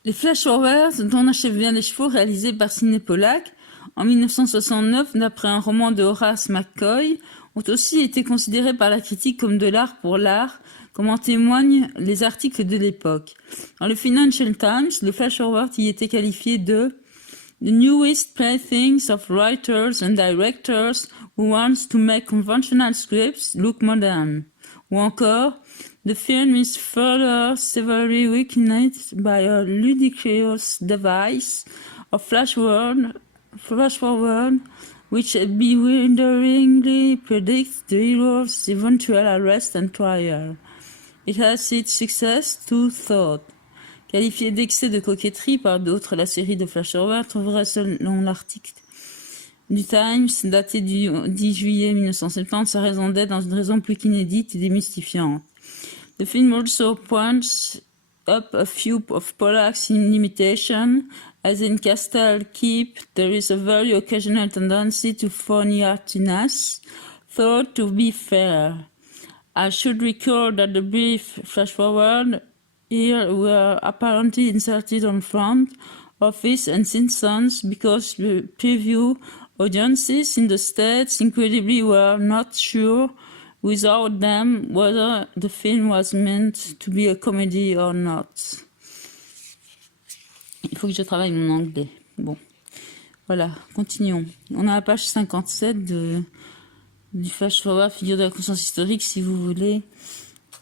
Les flash-forwards dont on achève bien les chevaux réalisés par Sidney Pollack en 1969 d'après un roman de Horace McCoy ont aussi été considérés par la critique comme de l'art pour l'art, comme en témoignent les articles de l'époque. Dans le Financial Times, le flash-forward y était qualifié de The newest playthings of writers and directors who wants to make conventional scripts look modern. Ou encore, The film is further severely weakened by a ludicrous device of flash forward, which bewilderingly predicts the hero's eventual arrest and trial. It has its success to thought. Qualifié d'excès de coquetterie par d'autres, la série de flash-forward trouverait selon l'article du Times, daté du 10 juillet 1970, sa raison d'être dans une raison plus qu'inédite et démystifiante. The film also points up a few of Pollack's limitations, as in Castle Keep, there is a very occasional tendency to phony artiness, thought to be fair. I should record that the brief flash-forward here were apparently inserted on front, office and Simpsons because the preview audiences in the States incredibly were not sure without them whether the film was meant to be a comedy or not. Il faut que je travaille mon anglais. Bon, voilà, continuons. On a la page 57 du Flash Forward, figure de la conscience historique, si vous voulez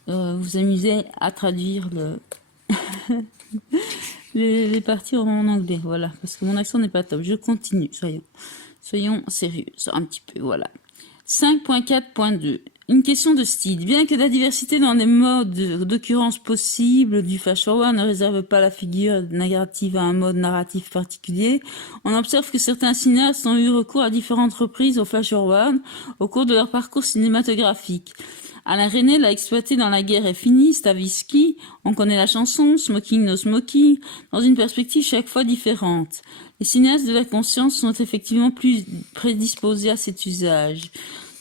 vous amuser à traduire les parties en anglais, voilà, parce que mon accent n'est pas top. Je continue, soyons sérieux un petit peu, voilà. 5.4.2 Une question de style. Bien que la diversité dans les modes d'occurrence possibles du flash-forward ne réserve pas la figure narrative à un mode narratif particulier, on observe que certains cinéastes ont eu recours à différentes reprises au flash-forward au cours de leur parcours cinématographique. Alain Resnais l'a exploité dans La guerre est finie, Stavisky, on connaît la chanson, Smoking No Smoking, dans une perspective chaque fois différente. Les cinéastes de la conscience sont effectivement plus prédisposés à cet usage.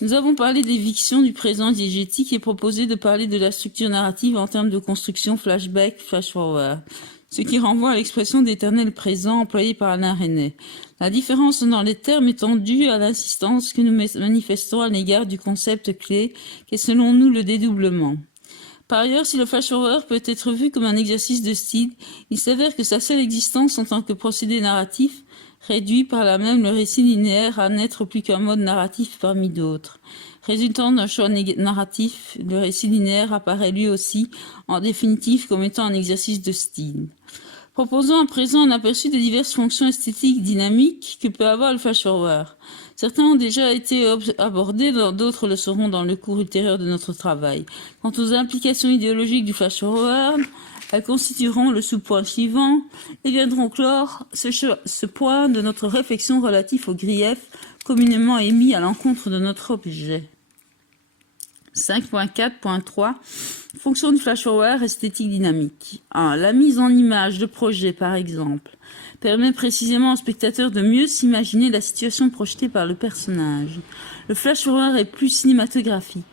Nous avons parlé d'éviction du présent diégétique et proposé de parler de la structure narrative en termes de construction flashback, flash-forward, ce qui renvoie à l'expression d'éternel présent employée par Alain Resnais. La différence dans les termes étant due à l'insistance que nous manifestons à l'égard du concept clé qu'est selon nous le dédoublement. Par ailleurs, si le flash-forward peut être vu comme un exercice de style, il s'avère que sa seule existence en tant que procédé narratif réduit par là même le récit linéaire à n'être plus qu'un mode narratif parmi d'autres. Résultant d'un choix narratif, le récit linéaire apparaît lui aussi, en définitive, comme étant un exercice de style. Proposons à présent un aperçu des diverses fonctions esthétiques dynamiques que peut avoir le flash-forward. Certains ont déjà été abordés, d'autres le seront dans le cours ultérieur de notre travail. Quant aux implications idéologiques du flash-forward, elles constitueront le sous-point suivant et viendront clore ce point de notre réflexion relatif aux griefs communément émis à l'encontre de notre objet. 5.4.3 Fonction du flash-forward esthétique dynamique. 1. La mise en image de projet, par exemple, permet précisément au spectateur de mieux s'imaginer la situation projetée par le personnage. Le flash-forward est plus cinématographique.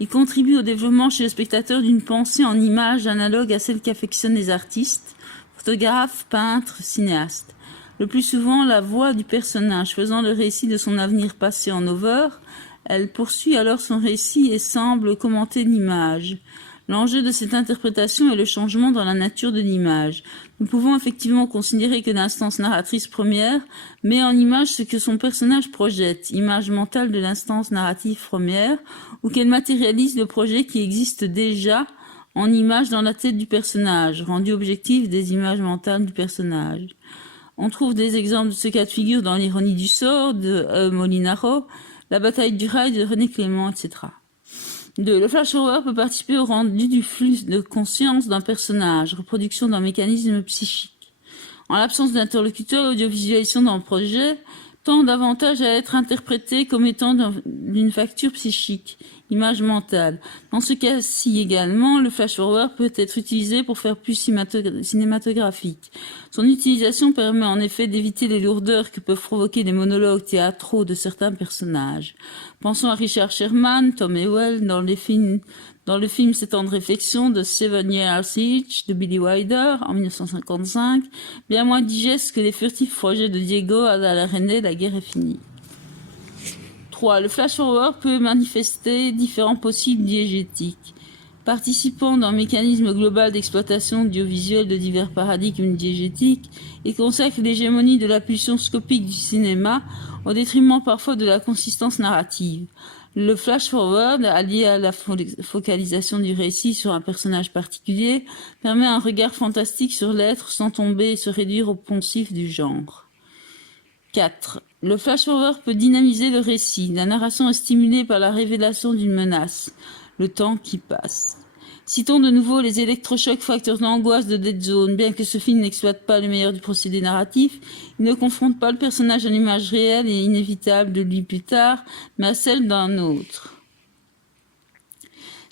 Il contribue au développement chez le spectateur d'une pensée en images analogue à celle qu'affectionnent les artistes, photographes, peintres, cinéastes. Le plus souvent, la voix du personnage faisant le récit de son avenir passé en over, elle poursuit alors son récit et semble commenter l'image. L'enjeu de cette interprétation est le changement dans la nature de l'image. Nous pouvons effectivement considérer que l'instance narratrice première met en image ce que son personnage projette, image mentale de l'instance narrative première, ou qu'elle matérialise le projet qui existe déjà en image dans la tête du personnage, rendu objectif des images mentales du personnage. On trouve des exemples de ce cas de figure dans L'ironie du sort de Molinaro, La bataille du rail de René Clément, etc. 2. Le flash-forward peut participer au rendu du flux de conscience d'un personnage, reproduction d'un mécanisme psychique. En l'absence d'interlocuteur, l'audiovisualisation d'un projet tend davantage à être interprétée comme étant d'une facture psychique, image mentale. Dans ce cas-ci également, le flash-forward peut être utilisé pour faire plus cinématographique. Son utilisation permet en effet d'éviter les lourdeurs que peuvent provoquer les monologues théâtraux de certains personnages. Pensons à Richard Sherman, Tom Ewell, dans le film 7 ans de réflexion de 7 Years Each de Billy Wilder en 1955, bien moins digeste que les furtifs projets de Diego Alain Resnais, La guerre est finie. 3. Le flash-forward peut manifester différents possibles diégétiques. Participant d'un mécanisme global d'exploitation audiovisuelle de divers paradigmes diégétiques, il consacre l'hégémonie de la pulsion scopique du cinéma au détriment parfois de la consistance narrative. Le flash-forward, allié à la focalisation du récit sur un personnage particulier, permet un regard fantastique sur l'être sans tomber et se réduire au poncif du genre. 4. Le flash-forward peut dynamiser le récit. La narration est stimulée par la révélation d'une menace, le temps qui passe. Citons de nouveau les électrochocs facteurs d'angoisse de Dead Zone. Bien que ce film n'exploite pas le meilleur du procédé narratif, il ne confronte pas le personnage à l'image réelle et inévitable de lui plus tard, mais à celle d'un autre.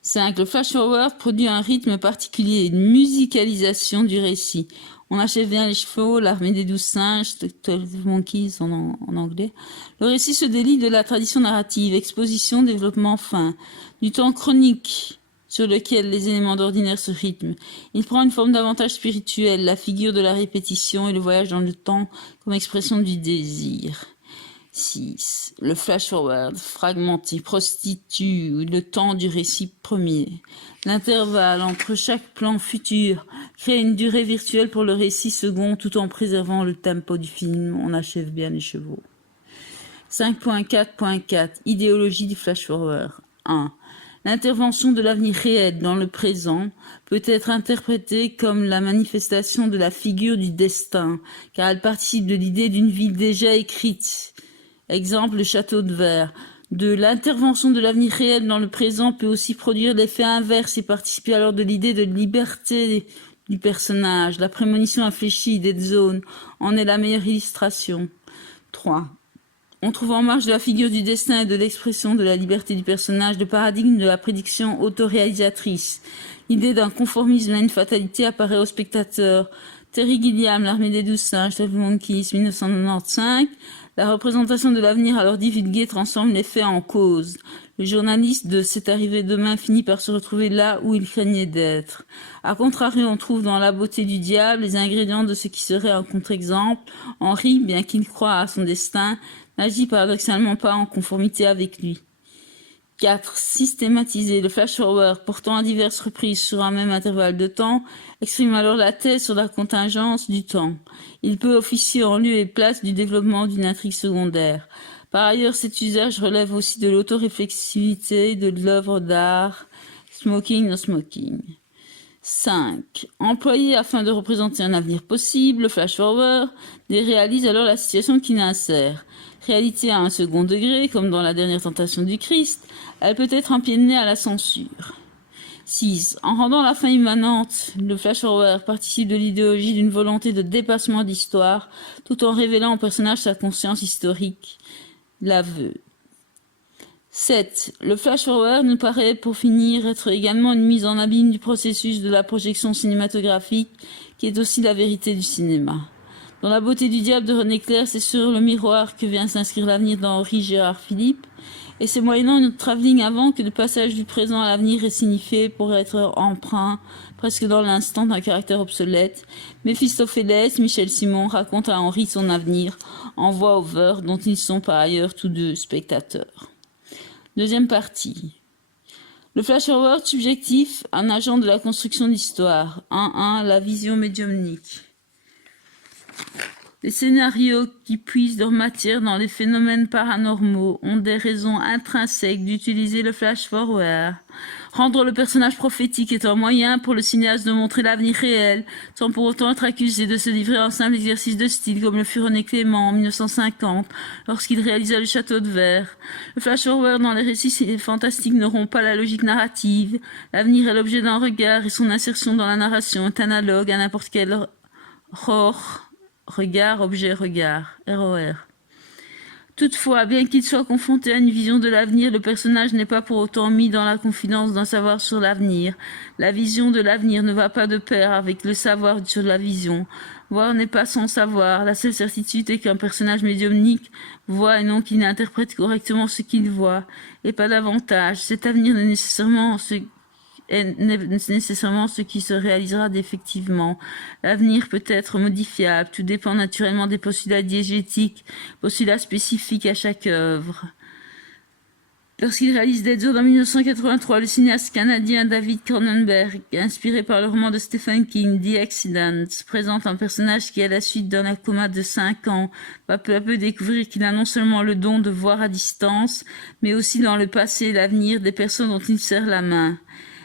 5. Le flash-forward produit un rythme particulier, une musicalisation du récit. On achève bien les chevaux, l'armée des 12 singes, 12 Monkeys en anglais. Le récit se délie de la tradition narrative, exposition, développement, fin, du temps chronique sur lequel les éléments d'ordinaire se rythment. Il prend une forme davantage spirituelle, la figure de la répétition et le voyage dans le temps comme expression du désir. 6. Le flash-forward, fragmenté, prostitue le temps du récit premier. L'intervalle entre chaque plan futur crée une durée virtuelle pour le récit second tout en préservant le tempo du film. On achève bien les chevaux. 5.4.4 Idéologie du flash-forward. 1. L'intervention de l'avenir réel dans le présent peut être interprétée comme la manifestation de la figure du destin, car elle participe de l'idée d'une vie déjà écrite. Exemple, le château de verre. 2. L'intervention de l'avenir réel dans le présent peut aussi produire l'effet inverse et participer alors de l'idée de liberté du personnage. La prémonition infléchie, dead zone, en est la meilleure illustration. 3. On trouve en marge de la figure du destin et de l'expression de la liberté du personnage le paradigme de la prédiction autoréalisatrice. L'idée d'un conformisme à une fatalité apparaît au spectateur. Terry Gilliam, L'Armée des 12 singes, 12 Monkeys, 1995. La représentation de l'avenir alors divulguée transforme les faits en cause. Le journaliste de C'est arrivé demain finit par se retrouver là où il craignait d'être. A contrario, on trouve dans La beauté du diable les ingrédients de ce qui serait un contre-exemple. Henri, bien qu'il croie à son destin, n'agit paradoxalement pas en conformité avec lui. 4. Systématiser. Le flash-forward, portant à diverses reprises sur un même intervalle de temps, exprime alors la thèse sur la contingence du temps. Il peut officier en lieu et place du développement d'une intrigue secondaire. Par ailleurs, cet usage relève aussi de l'autoréflexivité de l'œuvre d'art. Smoking, no smoking. 5. Employé afin de représenter un avenir possible, le flash-forward déréalise alors la situation qui l'insère. Réalité à un second degré, comme dans la dernière tentation du Christ, elle peut être un pied de nez à la censure. 6. En rendant la fin immanente, le flash-forward participe de l'idéologie d'une volonté de dépassement d'histoire, tout en révélant au personnage sa conscience historique, l'aveu. 7. Le flash-forward nous paraît, pour finir, être également une mise en abîme du processus de la projection cinématographique, qui est aussi la vérité du cinéma. Dans La beauté du diable de René Clair, c'est sur le miroir que vient s'inscrire l'avenir d'Henri Gérard Philippe, et c'est moyennant notre travelling avant que le passage du présent à l'avenir est signifié pour être emprunt, presque dans l'instant, d'un caractère obsolète. Méphistophélès, Michel Simon, raconte à Henri son avenir, en voix-over, dont ils sont par ailleurs tous deux spectateurs. Deuxième partie. Le flash-forward subjectif, un agent de la construction d'histoire. 1.1. La vision médiumnique. Les scénarios qui puisent leur matière dans les phénomènes paranormaux ont des raisons intrinsèques d'utiliser le flash-forward. Rendre le personnage prophétique est un moyen pour le cinéaste de montrer l'avenir réel, sans pour autant être accusé de se livrer à un simple exercice de style comme le fut René Clément en 1950, lorsqu'il réalisa Le Château de Verre. Le flash-forward dans les récits fantastiques n'auront pas la logique narrative. L'avenir est l'objet d'un regard et son insertion dans la narration est analogue à n'importe quel regard, objet, regard, ROR. Toutefois, bien qu'il soit confronté à une vision de l'avenir, le personnage n'est pas pour autant mis dans la confidence d'un savoir sur l'avenir. La vision de l'avenir ne va pas de pair avec le savoir sur la vision. Voir n'est pas sans savoir. La seule certitude est qu'un personnage médiumnique voit et non qu'il interprète correctement ce qu'il voit, et pas davantage. Cet avenir n'est nécessairement ce qui se réalisera définitivement. L'avenir peut être modifiable, tout dépend naturellement des postulats diégétiques, postulats spécifiques à chaque œuvre. Lorsqu'il réalise Dead Zone en 1983, le cinéaste canadien David Cronenberg, inspiré par le roman de Stephen King, The Accident, présente un personnage qui, à la suite d'un coma de 5 ans, va peu à peu découvrir qu'il a non seulement le don de voir à distance, mais aussi dans le passé et l'avenir des personnes dont il serre la main.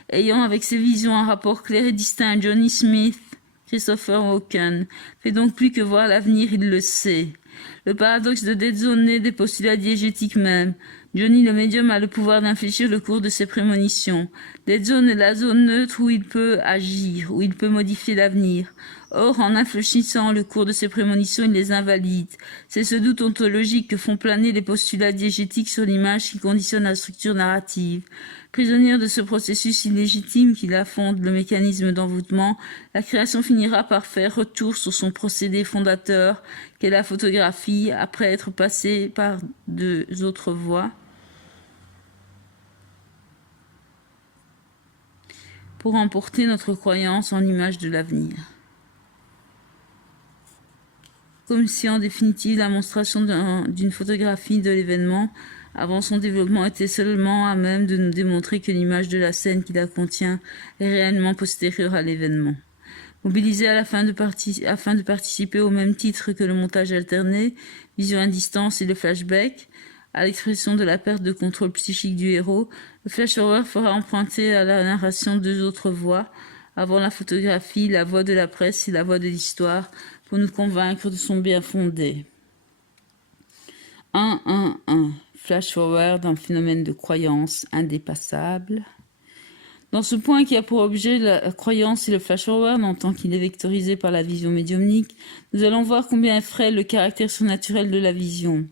Ayant avec ses visions un rapport clair et distinct, Johnny Smith, Christopher Walken, fait donc plus que voir l'avenir, il le sait. Le paradoxe de Dead Zone naît des postulats diégétiques même. Johnny le médium a le pouvoir d'infléchir le cours de ses prémonitions. Dead Zone est la zone neutre où il peut agir, où il peut modifier l'avenir. Or, en infléchissant le cours de ses prémonitions, il les invalide. C'est ce doute ontologique que font planer les postulats diégétiques sur l'image qui conditionne la structure narrative. Prisonnière de ce processus illégitime qui la fonde le mécanisme d'envoûtement, la création finira par faire retour sur son procédé fondateur, qu'est la photographie, après être passée par deux autres voies, pour emporter notre croyance en l'image de l'avenir. Comme si en définitive la monstration d'une photographie de l'événement avant son développement était seulement à même de nous démontrer que l'image de la scène qui la contient est réellement postérieure à l'événement. Mobilisé afin de participer au même titre que le montage alterné, vision à distance et le flashback, à l'expression de la perte de contrôle psychique du héros, le flash-forward fera emprunter à la narration deux autres voix, avant la photographie, la voix de la presse et la voix de l'histoire, pour nous convaincre de son bien fondé. 1. flash-forward d'un phénomène de croyance indépassable. Dans ce point qui a pour objet la croyance et le flash-forward en tant qu'il est vectorisé par la vision médiumnique, nous allons voir combien est frêle le caractère surnaturel de la vision.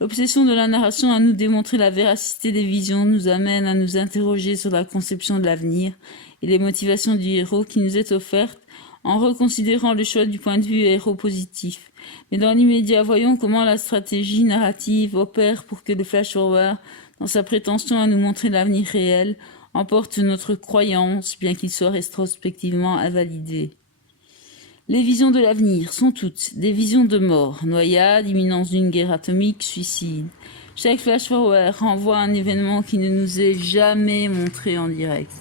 L'obsession de la narration à nous démontrer la véracité des visions nous amène à nous interroger sur la conception de l'avenir et les motivations du héros qui nous est offerte en reconsidérant le choix du point de vue héros positif. Mais dans l'immédiat, voyons comment la stratégie narrative opère pour que le flash-forward, dans sa prétention à nous montrer l'avenir réel, emporte notre croyance, bien qu'il soit rétrospectivement invalidé. Les visions de l'avenir sont toutes des visions de mort, noyade, imminence d'une guerre atomique, suicide. Chaque flash-forward renvoie à un événement qui ne nous est jamais montré en direct.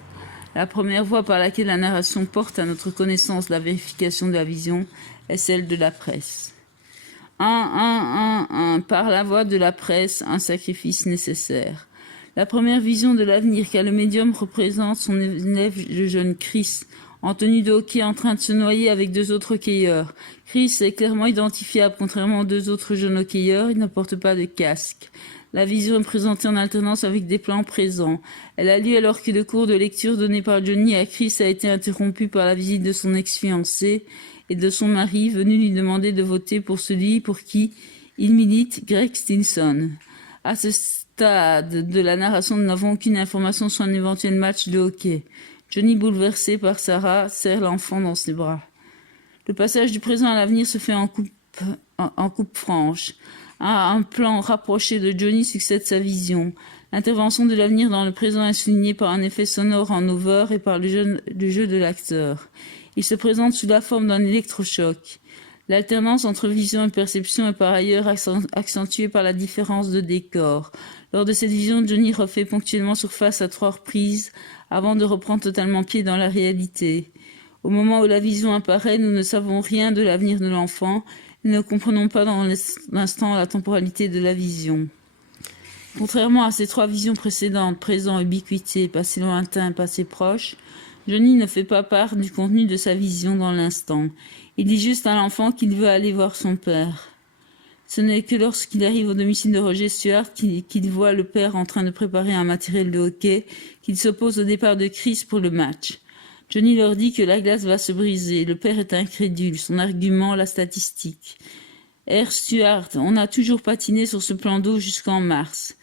La première voie par laquelle la narration porte à notre connaissance la vérification de la vision est celle de la presse. Par la voie de la presse, un sacrifice nécessaire. La première vision de l'avenir qu'a le médium représente son élève, le jeune Chris, en tenue de hockey en train de se noyer avec deux autres hockeyeurs. Chris est clairement identifiable, contrairement aux deux autres jeunes hockeyeurs, il ne porte pas de casque. La vision est présentée en alternance avec des plans présents. Elle a lieu alors que le cours de lecture donné par Johnny à Chris a été interrompu par la visite de son ex-fiancé et de son mari venu lui demander de voter pour celui pour qui il milite, Greg Stinson. À ce stade de la narration, nous n'avons aucune information sur un éventuel match de hockey. Johnny, bouleversé par Sarah, serre l'enfant dans ses bras. Le passage du présent à l'avenir se fait en coupe franche. Un plan rapproché de Johnny succède sa vision. L'intervention de l'avenir dans le présent est soulignée par un effet sonore en over et par le jeu de l'acteur. Il se présente sous la forme d'un électrochoc. L'alternance entre vision et perception est par ailleurs accentuée par la différence de décor. Lors de cette vision, Johnny refait ponctuellement surface à 3 reprises avant de reprendre totalement pied dans la réalité. Au moment où la vision apparaît, nous ne savons rien de l'avenir de l'enfant. Nous ne comprenons pas dans l'instant la temporalité de la vision. Contrairement à ces 3 visions précédentes, présent, ubiquité, passé lointain, passé proche, Johnny ne fait pas part du contenu de sa vision dans l'instant. Il dit juste à l'enfant qu'il veut aller voir son père. Ce n'est que lorsqu'il arrive au domicile de Roger Stewart qu'il voit le père en train de préparer un matériel de hockey, qu'il s'oppose au départ de Chris pour le match. Johnny leur dit que la glace va se briser. Le père est incrédule. Son argument, la statistique. R. Stewart, on a toujours patiné sur ce plan d'eau jusqu'en mars.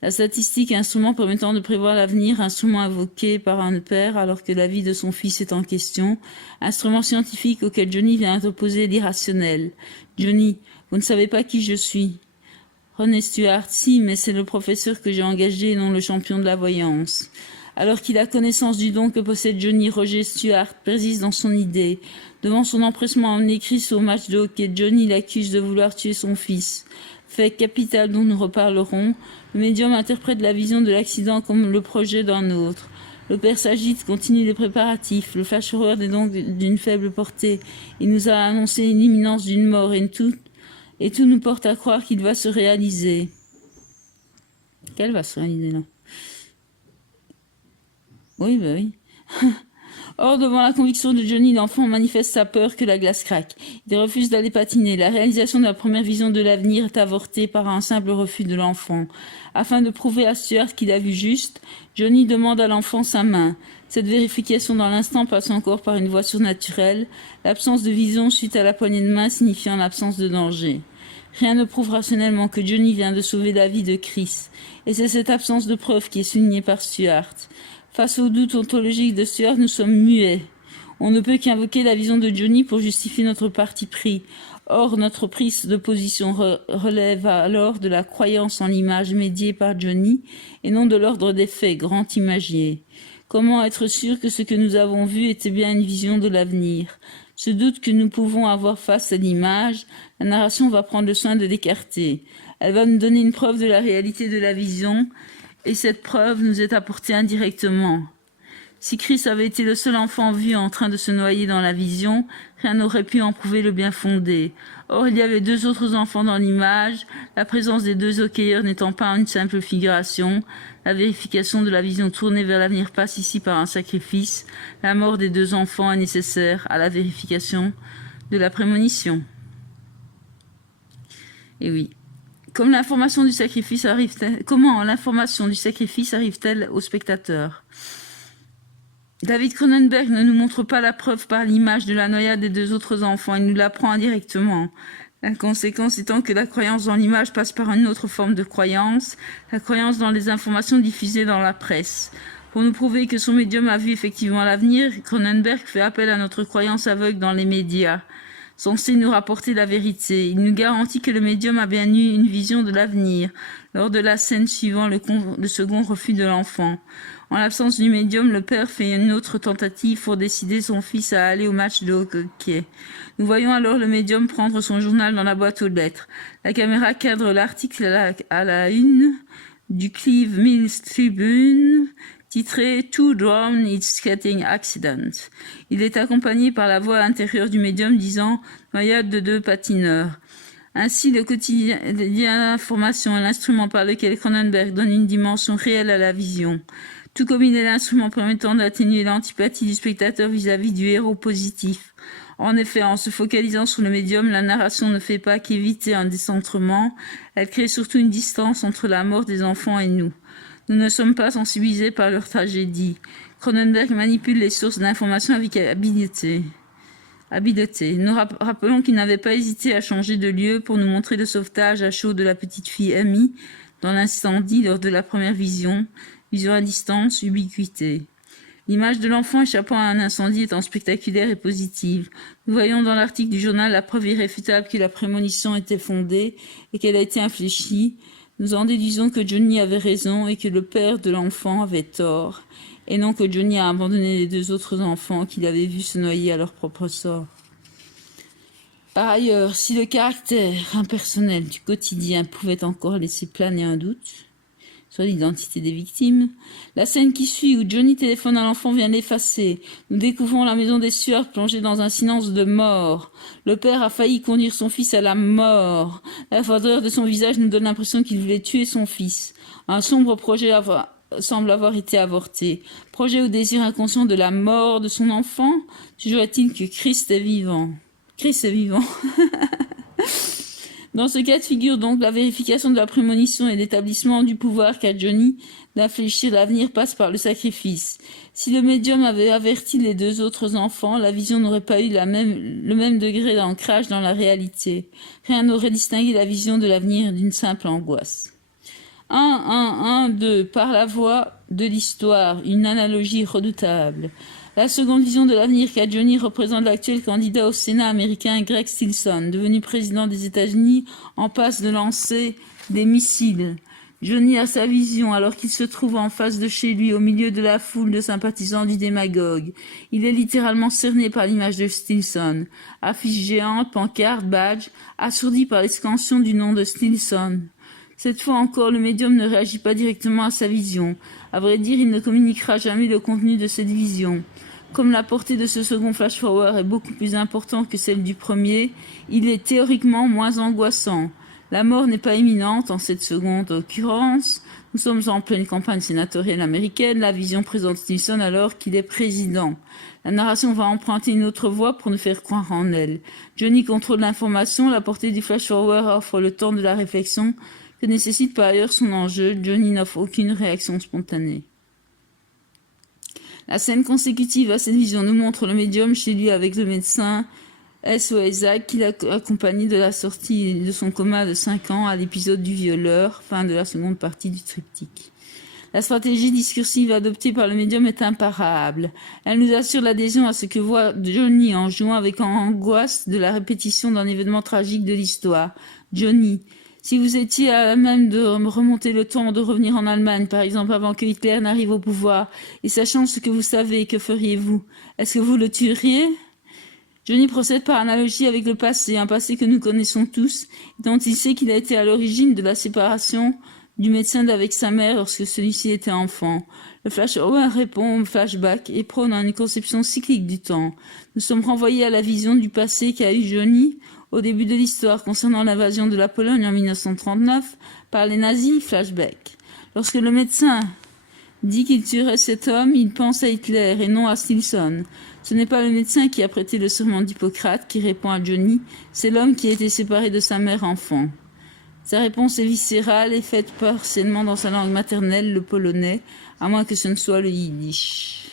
La statistique, instrument permettant de prévoir l'avenir, instrument invoqué par un père alors que la vie de son fils est en question, instrument scientifique auquel Johnny vient opposer l'irrationnel. Johnny, vous ne savez pas qui je suis. René Stewart, si, mais c'est le professeur que j'ai engagé et non le champion de la voyance. Alors qu'il a connaissance du don que possède Johnny, Roger Stewart persiste dans son idée. Devant son empressement à emmener Chris au match de hockey, Johnny l'accuse de vouloir tuer son fils. Fait capital dont nous reparlerons, le médium interprète la vision de l'accident comme le projet d'un autre. Le père s'agite, continue les préparatifs. Le flash-forward est donc d'une faible portée. Il nous a annoncé l'imminence d'une mort et tout nous porte à croire qu'il va se réaliser. Qu'elle va se réaliser là? Oui, oui. Or, devant la conviction de Johnny, l'enfant manifeste sa peur que la glace craque. Il refuse d'aller patiner. La réalisation de la première vision de l'avenir est avortée par un simple refus de l'enfant. Afin de prouver à Stuart qu'il a vu juste, Johnny demande à l'enfant sa main. Cette vérification dans l'instant passe encore par une voie surnaturelle, l'absence de vision suite à la poignée de main signifiant l'absence de danger. Rien ne prouve rationnellement que Johnny vient de sauver la vie de Chris, et c'est cette absence de preuve qui est soulignée par Stuart. Face au doute ontologique de Stuart, nous sommes muets. On ne peut qu'invoquer la vision de Johnny pour justifier notre parti pris. Or, notre prise de position relève alors de la croyance en l'image médiée par Johnny et non de l'ordre des faits, grand imagier. Comment être sûr que ce que nous avons vu était bien une vision de l'avenir? Ce doute que nous pouvons avoir face à l'image, la narration va prendre le soin de l'écarter. Elle va nous donner une preuve de la réalité de la vision, et cette preuve nous est apportée indirectement. Si Chris avait été le seul enfant vu en train de se noyer dans la vision, rien n'aurait pu en prouver le bien fondé. Or, il y avait 2 autres enfants dans l'image, la présence des 2 hockeyeurs n'étant pas une simple figuration. La vérification de la vision tournée vers l'avenir passe ici par un sacrifice. La mort des 2 enfants est nécessaire à la vérification de la prémonition. Et oui. Comment l'information du sacrifice arrive-t-elle au spectateur? David Cronenberg ne nous montre pas la preuve par l'image de la noyade des 2 autres enfants, il nous l'apprend indirectement. La conséquence étant que la croyance dans l'image passe par une autre forme de croyance, la croyance dans les informations diffusées dans la presse. Pour nous prouver que son médium a vu effectivement l'avenir, Cronenberg fait appel à notre croyance aveugle dans les médias, censé nous rapporter la vérité. Il nous garantit que le médium a bien eu une vision de l'avenir, lors de la scène suivant le second refus de l'enfant. En l'absence du médium, le père fait une autre tentative pour décider son fils à aller au match de hockey. Nous voyons alors le médium prendre son journal dans la boîte aux lettres. La caméra cadre l'article à la une du Cleve Mills Tribune, titré « Two Drowned in Skating Accident ». Il est accompagné par la voix intérieure du médium disant « Noyade de 2 patineurs ». Ainsi, le quotidien d'information est l'instrument par lequel Cronenberg donne une dimension réelle à la vision, tout comme il est l'instrument permettant d'atténuer l'antipathie du spectateur vis-à-vis du héros positif. En effet, en se focalisant sur le médium, la narration ne fait pas qu'éviter un décentrement, elle crée surtout une distance entre la mort des enfants et nous. Nous ne sommes pas sensibilisés par leur tragédie. Cronenberg manipule les sources d'information avec habileté. Nous rappelons qu'il n'avait pas hésité à changer de lieu pour nous montrer le sauvetage à chaud de la petite fille Amy dans l'incendie lors de la première vision à distance, ubiquité. L'image de l'enfant échappant à un incendie étant spectaculaire et positive. Nous voyons dans l'article du journal la preuve irréfutable que la prémonition était fondée et qu'elle a été infléchie. Nous en déduisons que Johnny avait raison et que le père de l'enfant avait tort, et non que Johnny a abandonné les 2 autres enfants qu'il avait vus se noyer à leur propre sort. Par ailleurs, si le caractère impersonnel du quotidien pouvait encore laisser planer un doute sur l'identité des victimes, la scène qui suit où Johnny téléphone à l'enfant vient l'effacer. Nous découvrons la maison des Stuart plongée dans un silence de mort. Le père a failli conduire son fils à la mort. La froideur de son visage nous donne l'impression qu'il voulait tuer son fils. Un sombre projet semble avoir été avorté. Projet au désir inconscient de la mort de son enfant. Jugerait-il que Christ est vivant? Christ est vivant. Dans ce cas de figure donc, la vérification de la prémonition et l'établissement du pouvoir qu'a Johnny d'infléchir l'avenir passe par le sacrifice. Si le médium avait averti les 2 autres enfants, la vision n'aurait pas eu le même degré d'ancrage dans la réalité. Rien n'aurait distingué la vision de l'avenir d'une simple angoisse. 2. Par la voie de l'histoire, une analogie redoutable. La seconde vision de l'avenir qu'a Johnny représente l'actuel candidat au Sénat américain Greg Stilson, devenu président des États-Unis en passe de lancer des missiles. Johnny a sa vision alors qu'il se trouve en face de chez lui au milieu de la foule de sympathisants du démagogue. Il est littéralement cerné par l'image de Stilson. Affiche géante, pancarte, badge, assourdi par l'extension du nom de Stilson. Cette fois encore, le médium ne réagit pas directement à sa vision. À vrai dire, il ne communiquera jamais le contenu de cette vision. Comme la portée de ce second flash-forward est beaucoup plus importante que celle du premier, il est théoriquement moins angoissant. La mort n'est pas imminente en cette seconde occurrence. Nous sommes en pleine campagne sénatoriale américaine. La vision présente Stilson alors qu'il est président. La narration va emprunter une autre voie pour nous faire croire en elle. Johnny contrôle l'information. La portée du flash-forward offre le temps de la réflexion que nécessite par ailleurs son enjeu. Johnny n'offre aucune réaction spontanée. La scène consécutive à cette vision nous montre le médium chez lui avec le médecin S.O. Isaac qui l'a accompagné de la sortie de son coma de 5 ans à l'épisode du violeur, fin de la seconde partie du triptyque. La stratégie discursive adoptée par le médium est imparable. Elle nous assure l'adhésion à ce que voit Johnny en jouant avec angoisse de la répétition d'un événement tragique de l'histoire. Johnny, si vous étiez à même de remonter le temps, de revenir en Allemagne, par exemple, avant que Hitler n'arrive au pouvoir, et sachant ce que vous savez, que feriez-vous? Est-ce que vous le tueriez? Johnny procède par analogie avec le passé, un passé que nous connaissons tous, dont il sait qu'il a été à l'origine de la séparation du médecin d'avec sa mère lorsque celui-ci était enfant. Le flash-forward répond au flashback et prône une conception cyclique du temps. Nous sommes renvoyés à la vision du passé qu'a eu Johnny au début de l'histoire concernant l'invasion de la Pologne en 1939 par les nazis, flashback. Lorsque le médecin dit qu'il tuerait cet homme, il pense à Hitler et non à Stilson. Ce n'est pas le médecin qui a prêté le serment d'Hippocrate qui répond à Johnny, c'est l'homme qui a été séparé de sa mère enfant. Sa réponse est viscérale et faite partiellement dans sa langue maternelle, le polonais, à moins que ce ne soit le yiddish.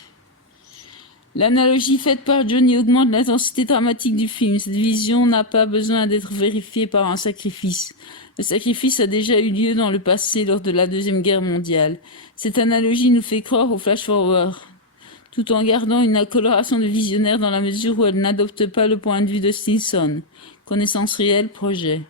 L'analogie faite par Johnny augmente l'intensité dramatique du film. Cette vision n'a pas besoin d'être vérifiée par un sacrifice. Le sacrifice a déjà eu lieu dans le passé lors de la Deuxième Guerre mondiale. Cette analogie nous fait croire au flash-forward, tout en gardant une coloration de visionnaire dans la mesure où elle n'adopte pas le point de vue de Stinson. Connaissance réelle, projet.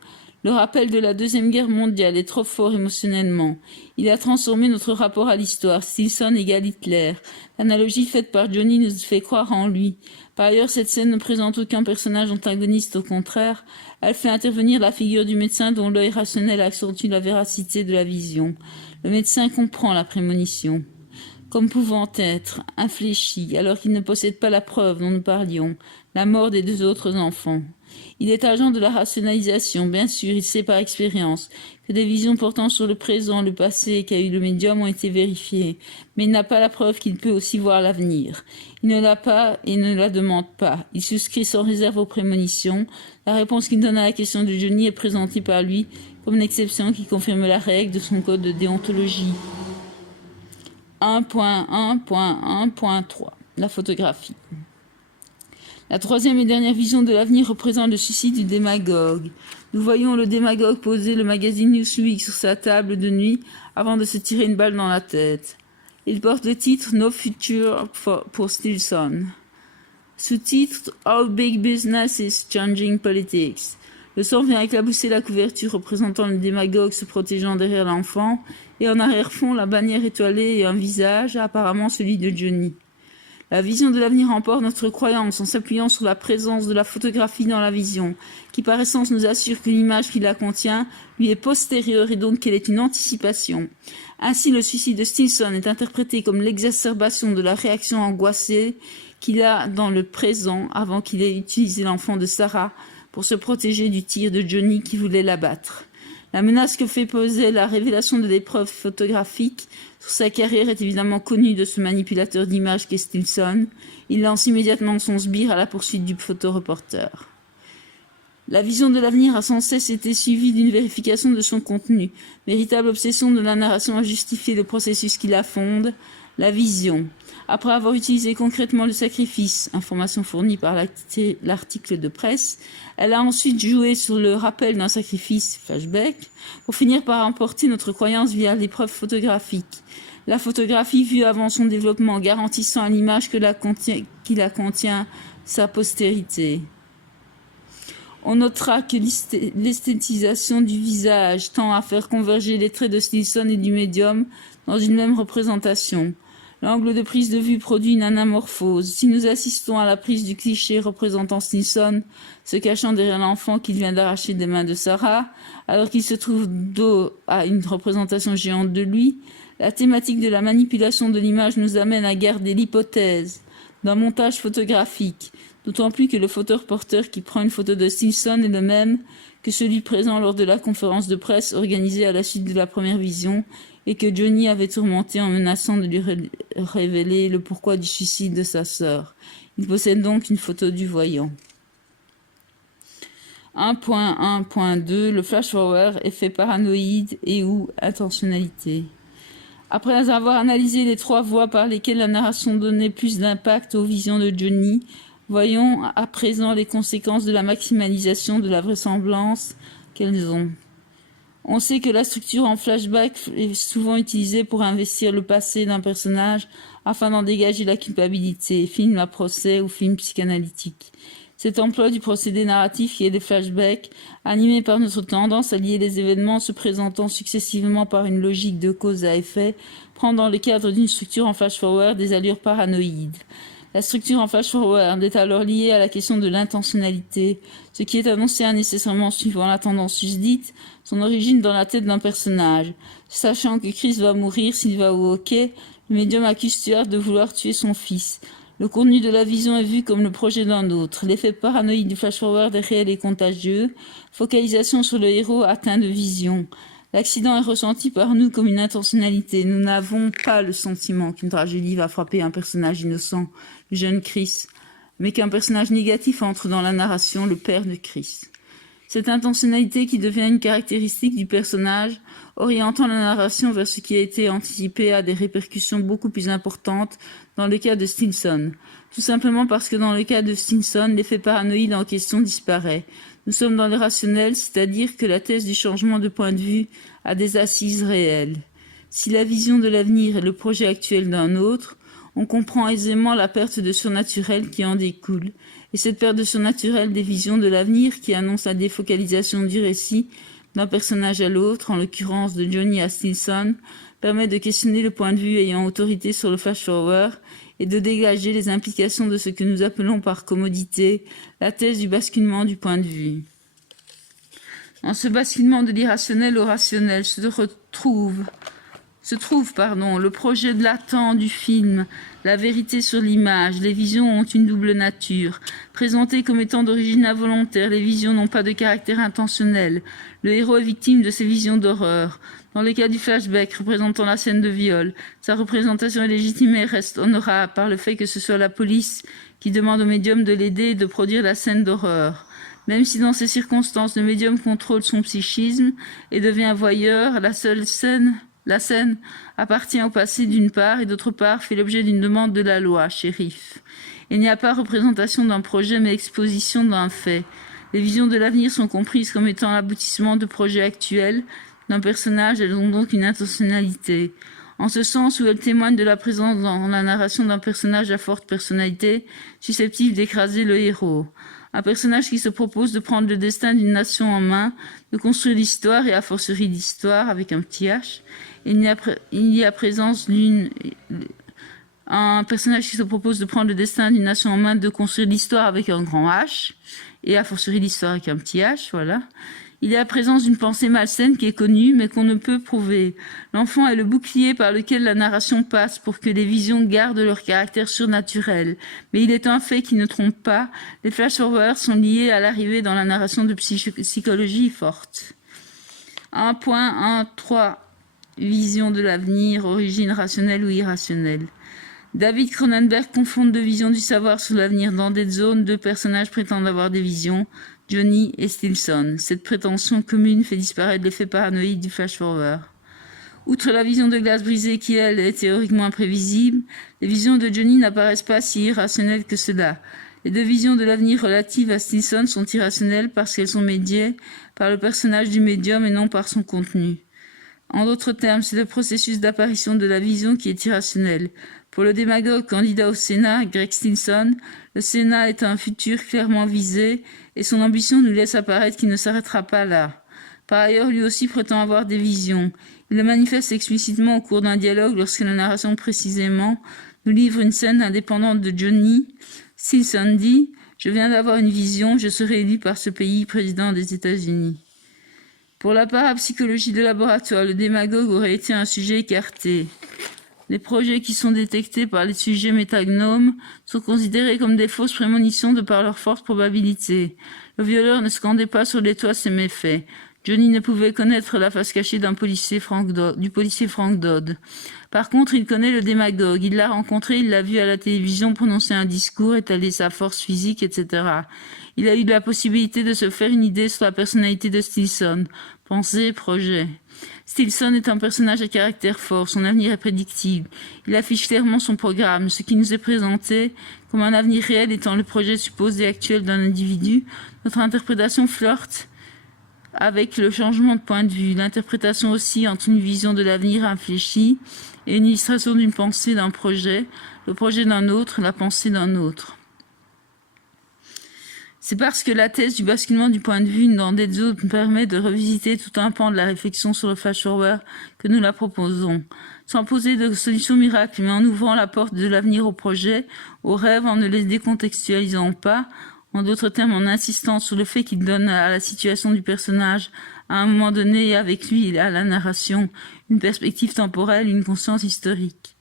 Le rappel de la Deuxième Guerre mondiale est trop fort émotionnellement. Il a transformé notre rapport à l'histoire. Stinson égale Hitler. L'analogie faite par Johnny nous fait croire en lui. Par ailleurs, cette scène ne présente aucun personnage antagoniste, au contraire. Elle fait intervenir la figure du médecin dont l'œil rationnel accentue la véracité de la vision. Le médecin comprend la prémonition comme pouvant être infléchi, alors qu'il ne possède pas la preuve dont nous parlions, la mort des 2 autres enfants. Il est agent de la rationalisation, bien sûr, il sait par expérience que des visions portant sur le présent, le passé qu'a eu le médium ont été vérifiées, mais il n'a pas la preuve qu'il peut aussi voir l'avenir. Il ne l'a pas et ne la demande pas. Il souscrit sans réserve aux prémonitions. La réponse qu'il donne à la question de Johnny est présentée par lui comme une exception qui confirme la règle de son code de déontologie. 1.1.1.3 La photographie. La troisième et dernière vision de l'avenir représente le suicide du démagogue. Nous voyons le démagogue poser le magazine Newsweek sur sa table de nuit avant de se tirer une balle dans la tête. Il porte le titre No Future pour Stinson. Sous-titre How Big Business is Changing Politics. Le sang vient éclabousser la couverture représentant le démagogue se protégeant derrière l'enfant, et en arrière-fond, la bannière étoilée et un visage, apparemment celui de Johnny. La vision de l'avenir emporte notre croyance en s'appuyant sur la présence de la photographie dans la vision, qui par essence nous assure que l'image qui la contient lui est postérieure et donc qu'elle est une anticipation. Ainsi, le suicide de Stinson est interprété comme l'exacerbation de la réaction angoissée qu'il a dans le présent avant qu'il ait utilisé l'enfant de Sarah pour se protéger du tir de Johnny qui voulait l'abattre. La menace que fait poser la révélation de l'épreuve photographique sur sa carrière est évidemment connue de ce manipulateur d'images qu'est Stinson. Il lance immédiatement son sbire à la poursuite du photoreporter. La vision de l'avenir a sans cesse été suivie d'une vérification de son contenu. Véritable obsession de la narration à justifier le processus qui la fonde, la vision. Après avoir utilisé concrètement le sacrifice, information fournie par l'article de presse, elle a ensuite joué sur le rappel d'un sacrifice, flashback, pour finir par emporter notre croyance via l'épreuve photographique. La photographie vue avant son développement, garantissant à l'image qui la contient sa postérité. On notera que l'esthétisation du visage tend à faire converger les traits de Stinson et du médium dans une même représentation. L'angle de prise de vue produit une anamorphose. Si nous assistons à la prise du cliché représentant Stinson se cachant derrière l'enfant qu'il vient d'arracher des mains de Sarah, alors qu'il se trouve dos à une représentation géante de lui, la thématique de la manipulation de l'image nous amène à garder l'hypothèse d'un montage photographique, d'autant plus que le photoreporteur qui prend une photo de Stinson est le même que celui présent lors de la conférence de presse organisée à la suite de la première vision et que Johnny avait tourmenté en menaçant de lui révéler le pourquoi du suicide de sa sœur. Il possède donc une photo du voyant. 1.1.2 Le flash-forward, effet paranoïde et ou intentionnalité. Après avoir analysé les 3 voies par lesquelles la narration donnait plus d'impact aux visions de Johnny, voyons à présent les conséquences de la maximalisation de la vraisemblance qu'elles ont. On sait que la structure en flashback est souvent utilisée pour investir le passé d'un personnage afin d'en dégager la culpabilité, film à procès ou film psychanalytique. Cet emploi du procédé narratif qui est des flashbacks, animé par notre tendance à lier les événements se présentant successivement par une logique de cause à effet, prend dans le cadre d'une structure en flash-forward des allures paranoïdes. La structure en flash-forward est alors liée à la question de l'intentionnalité, ce qui est annoncé nécessairement suivant la tendance susdite, son origine dans la tête d'un personnage. Sachant que Chris va mourir s'il va au hockey, le médium accuse Stuart de vouloir tuer son fils. Le contenu de la vision est vu comme le projet d'un autre. L'effet paranoïde du flash-forward est réel et contagieux. Focalisation sur le héros atteint de vision. L'accident est ressenti par nous comme une intentionnalité. Nous n'avons pas le sentiment qu'une tragédie va frapper un personnage innocent, le jeune Chris, mais qu'un personnage négatif entre dans la narration, le père de Chris. Cette intentionnalité qui devient une caractéristique du personnage, orientant la narration vers ce qui a été anticipé, a des répercussions beaucoup plus importantes dans le cas de Stinson. Tout simplement parce que dans le cas de Stinson, l'effet paranoïde en question disparaît. Nous sommes dans le rationnel, c'est-à-dire que la thèse du changement de point de vue a des assises réelles. Si la vision de l'avenir est le projet actuel d'un autre, on comprend aisément la perte de surnaturel qui en découle, et cette perte de surnaturel des visions de l'avenir qui annonce la défocalisation du récit d'un personnage à l'autre, en l'occurrence de Johnny à Stinson, permet de questionner le point de vue ayant autorité sur le flash-forward et de dégager les implications de ce que nous appelons par commodité la thèse du basculement du point de vue. Dans ce basculement de l'irrationnel au rationnel se trouve le projet de latent du film, la vérité sur l'image. Les visions ont une double nature. Présentées comme étant d'origine involontaire, les visions n'ont pas de caractère intentionnel. Le héros est victime de ces visions d'horreur. Dans le cas du flashback représentant la scène de viol, sa représentation est légitime et reste honorable par le fait que ce soit la police qui demande au médium de l'aider et de produire la scène d'horreur. Même si dans ces circonstances, le médium contrôle son psychisme et devient voyeur, la scène appartient au passé d'une part et d'autre part fait l'objet d'une demande de la loi, shérif. Il n'y a pas représentation d'un projet mais exposition d'un fait. Les visions de l'avenir sont comprises comme étant l'aboutissement de projets actuels d'un personnage, elles ont donc une intentionnalité. En ce sens où elles témoignent de la présence dans la narration d'un personnage à forte personnalité, susceptible d'écraser le héros. Un personnage qui se propose de prendre le destin d'une nation en main, de construire l'histoire et a fortiori l'histoire avec un petit H. Un personnage qui se propose de prendre le destin d'une nation en main, de construire l'histoire avec un grand H, et a fortiori l'histoire avec un petit H, voilà. Il y a la présence d'une pensée malsaine qui est connue, mais qu'on ne peut prouver. L'enfant est le bouclier par lequel la narration passe pour que les visions gardent leur caractère surnaturel. Mais il est un fait qui ne trompe pas. Les flash-forwards sont liés à l'arrivée dans la narration de psychologie forte. 1.1.3 Vision de l'avenir, origine rationnelle ou irrationnelle. David Cronenberg confond deux visions du savoir sur l'avenir dans Dead Zone. Deux personnages prétendent avoir des visions, Johnny et Stinson. Cette prétention commune fait disparaître l'effet paranoïde du flash-forward. Outre la vision de glace brisée qui, elle, est théoriquement imprévisible, les visions de Johnny n'apparaissent pas si irrationnelles que cela. Les deux visions de l'avenir relatives à Stinson sont irrationnelles parce qu'elles sont médiées par le personnage du médium et non par son contenu. En d'autres termes, c'est le processus d'apparition de la vision qui est irrationnel. Pour le démagogue candidat au Sénat, Greg Stinson, le Sénat est un futur clairement visé et son ambition nous laisse apparaître qu'il ne s'arrêtera pas là. Par ailleurs, lui aussi prétend avoir des visions. Il le manifeste explicitement au cours d'un dialogue lorsque la narration précisément nous livre une scène indépendante de Johnny. Stinson dit « Je viens d'avoir une vision, je serai élu par ce pays président des États-Unis ». Pour la parapsychologie de laboratoire, le démagogue aurait été un sujet écarté. Les projets qui sont détectés par les sujets métagnomes sont considérés comme des fausses prémonitions de par leur forte probabilité. Le violeur ne scandait pas sur les toits ses méfaits. Johnny ne pouvait connaître la face cachée du policier Frank Dodd. Par contre, il connaît le démagogue. Il l'a rencontré, il l'a vu à la télévision prononcer un discours, étaler sa force physique, etc. Il a eu la possibilité de se faire une idée sur la personnalité de Stinson. Pensée, projet. Stinson est un personnage à caractère fort, son avenir est prédictible. Il affiche clairement son programme, ce qui nous est présenté comme un avenir réel étant le projet supposé actuel d'un individu. Notre interprétation flirte avec le changement de point de vue. L'interprétation aussi entre une vision de l'avenir infléchie et une illustration d'une pensée d'un projet, le projet d'un autre, la pensée d'un autre. C'est parce que la thèse du basculement du point de vue dans Dead Zone permet de revisiter tout un pan de la réflexion sur le flash-forward que nous la proposons. Sans poser de solution miracle, mais en ouvrant la porte de l'avenir au projet, aux rêves, en ne les décontextualisant pas, en d'autres termes en insistant sur le fait qu'il donne à la situation du personnage, à un moment donné et avec lui à la narration, une perspective temporelle, une conscience historique.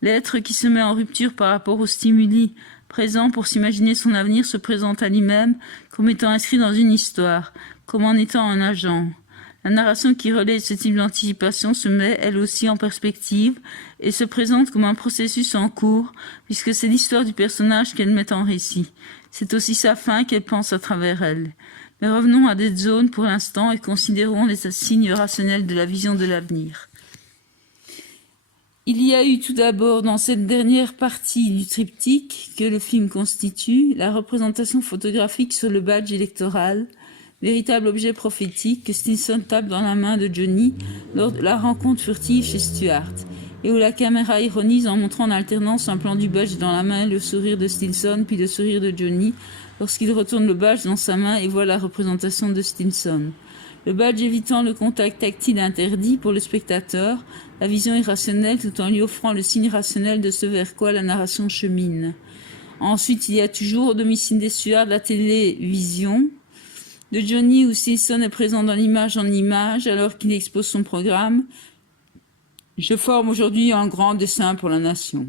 L'être qui se met en rupture par rapport aux stimuli présent pour s'imaginer son avenir se présente à lui-même comme étant inscrit dans une histoire, comme en étant un agent. La narration qui relaie ce type d'anticipation se met elle aussi en perspective et se présente comme un processus en cours puisque c'est l'histoire du personnage qu'elle met en récit. C'est aussi sa fin qu'elle pense à travers elle. Mais revenons à Dead Zone pour l'instant et considérons les signes rationnels de la vision de l'avenir. Il y a eu tout d'abord dans cette dernière partie du triptyque que le film constitue la représentation photographique sur le badge électoral, véritable objet prophétique que Stinson tape dans la main de Johnny lors de la rencontre furtive chez Stuart, et où la caméra ironise en montrant en alternance un plan du badge dans la main, le sourire de Stinson, puis le sourire de Johnny, lorsqu'il retourne le badge dans sa main et voit la représentation de Stinson. Le badge évitant le contact tactile interdit pour le spectateur, la vision irrationnelle tout en lui offrant le signe rationnel de ce vers quoi la narration chemine. Ensuite, il y a toujours au domicile des Stuart la télévision de Johnny où Stinson est présent dans l'image en image alors qu'il expose son programme. Je forme aujourd'hui un grand dessein pour la nation.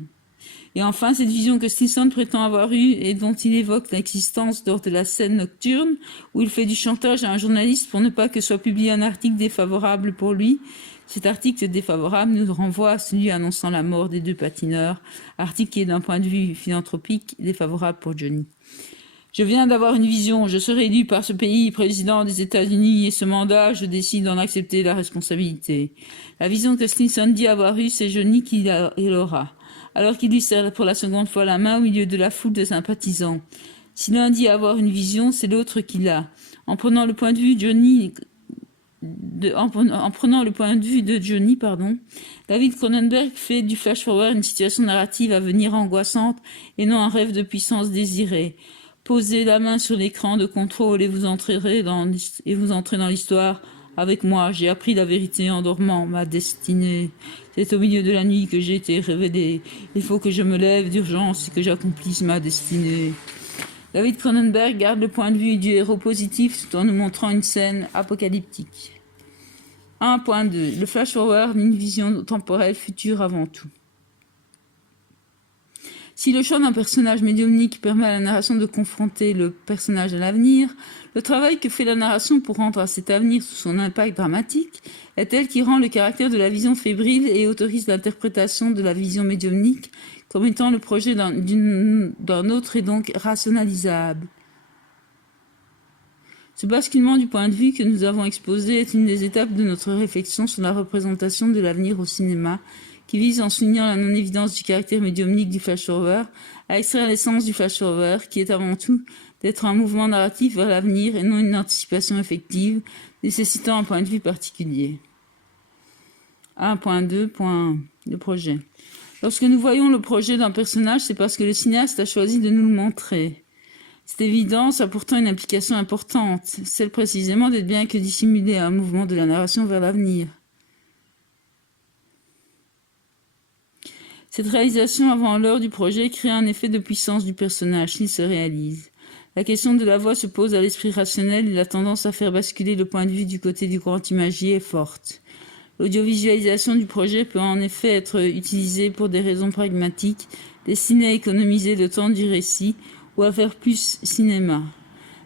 Et enfin, cette vision que Stinson prétend avoir eue et dont il évoque l'existence lors de la scène nocturne, où il fait du chantage à un journaliste pour ne pas que soit publié un article défavorable pour lui. Cet article défavorable nous renvoie à celui annonçant la mort des 2 patineurs, article qui est d'un point de vue philanthropique défavorable pour Johnny. Je viens d'avoir une vision, je serai élu par ce pays président des États-Unis et ce mandat, je décide d'en accepter la responsabilité. La vision que Stinson dit avoir eue, c'est Johnny qui l'aura, alors qu'il lui serre pour la seconde fois la main au milieu de la foule de sympathisants. Si l'un dit avoir une vision, c'est l'autre qui l'a. En prenant le point de vue de Johnny, David Cronenberg fait du flash-forward une situation narrative à venir angoissante et non un rêve de puissance désirée. Posez la main sur l'écran de contrôle et vous entrez dans l'histoire. Avec moi, j'ai appris la vérité en dormant, ma destinée. C'est au milieu de la nuit que j'ai été révélé. Il faut que je me lève d'urgence et que j'accomplisse ma destinée. David Cronenberg garde le point de vue du héros positif tout en nous montrant une scène apocalyptique. 1.2. Le flash-forward, une vision temporelle future avant tout. Si le choix d'un personnage médiumnique permet à la narration de confronter le personnage à l'avenir, le travail que fait la narration pour rendre à cet avenir sous son impact dramatique est tel qui rend le caractère de la vision fébrile et autorise l'interprétation de la vision médiumnique comme étant le projet d'un autre et donc rationalisable. Ce basculement du point de vue que nous avons exposé est une des étapes de notre réflexion sur la représentation de l'avenir au cinéma, qui vise, en soulignant la non-évidence du caractère médiumnique du flash-forward, à extraire l'essence du flash-forward, qui est avant tout d'être un mouvement narratif vers l'avenir et non une anticipation effective, nécessitant un point de vue particulier. 1.2. Le projet. Lorsque nous voyons le projet d'un personnage, c'est parce que le cinéaste a choisi de nous le montrer. Cette évidence a pourtant une implication importante, celle précisément d'être bien que dissimuler un mouvement de la narration vers l'avenir. Cette réalisation avant l'heure du projet crée un effet de puissance du personnage s'il se réalise. La question de la voix se pose à l'esprit rationnel et la tendance à faire basculer le point de vue du côté du grand imagier est forte. L'audiovisualisation du projet peut en effet être utilisée pour des raisons pragmatiques, destinées à économiser le temps du récit ou à faire plus cinéma.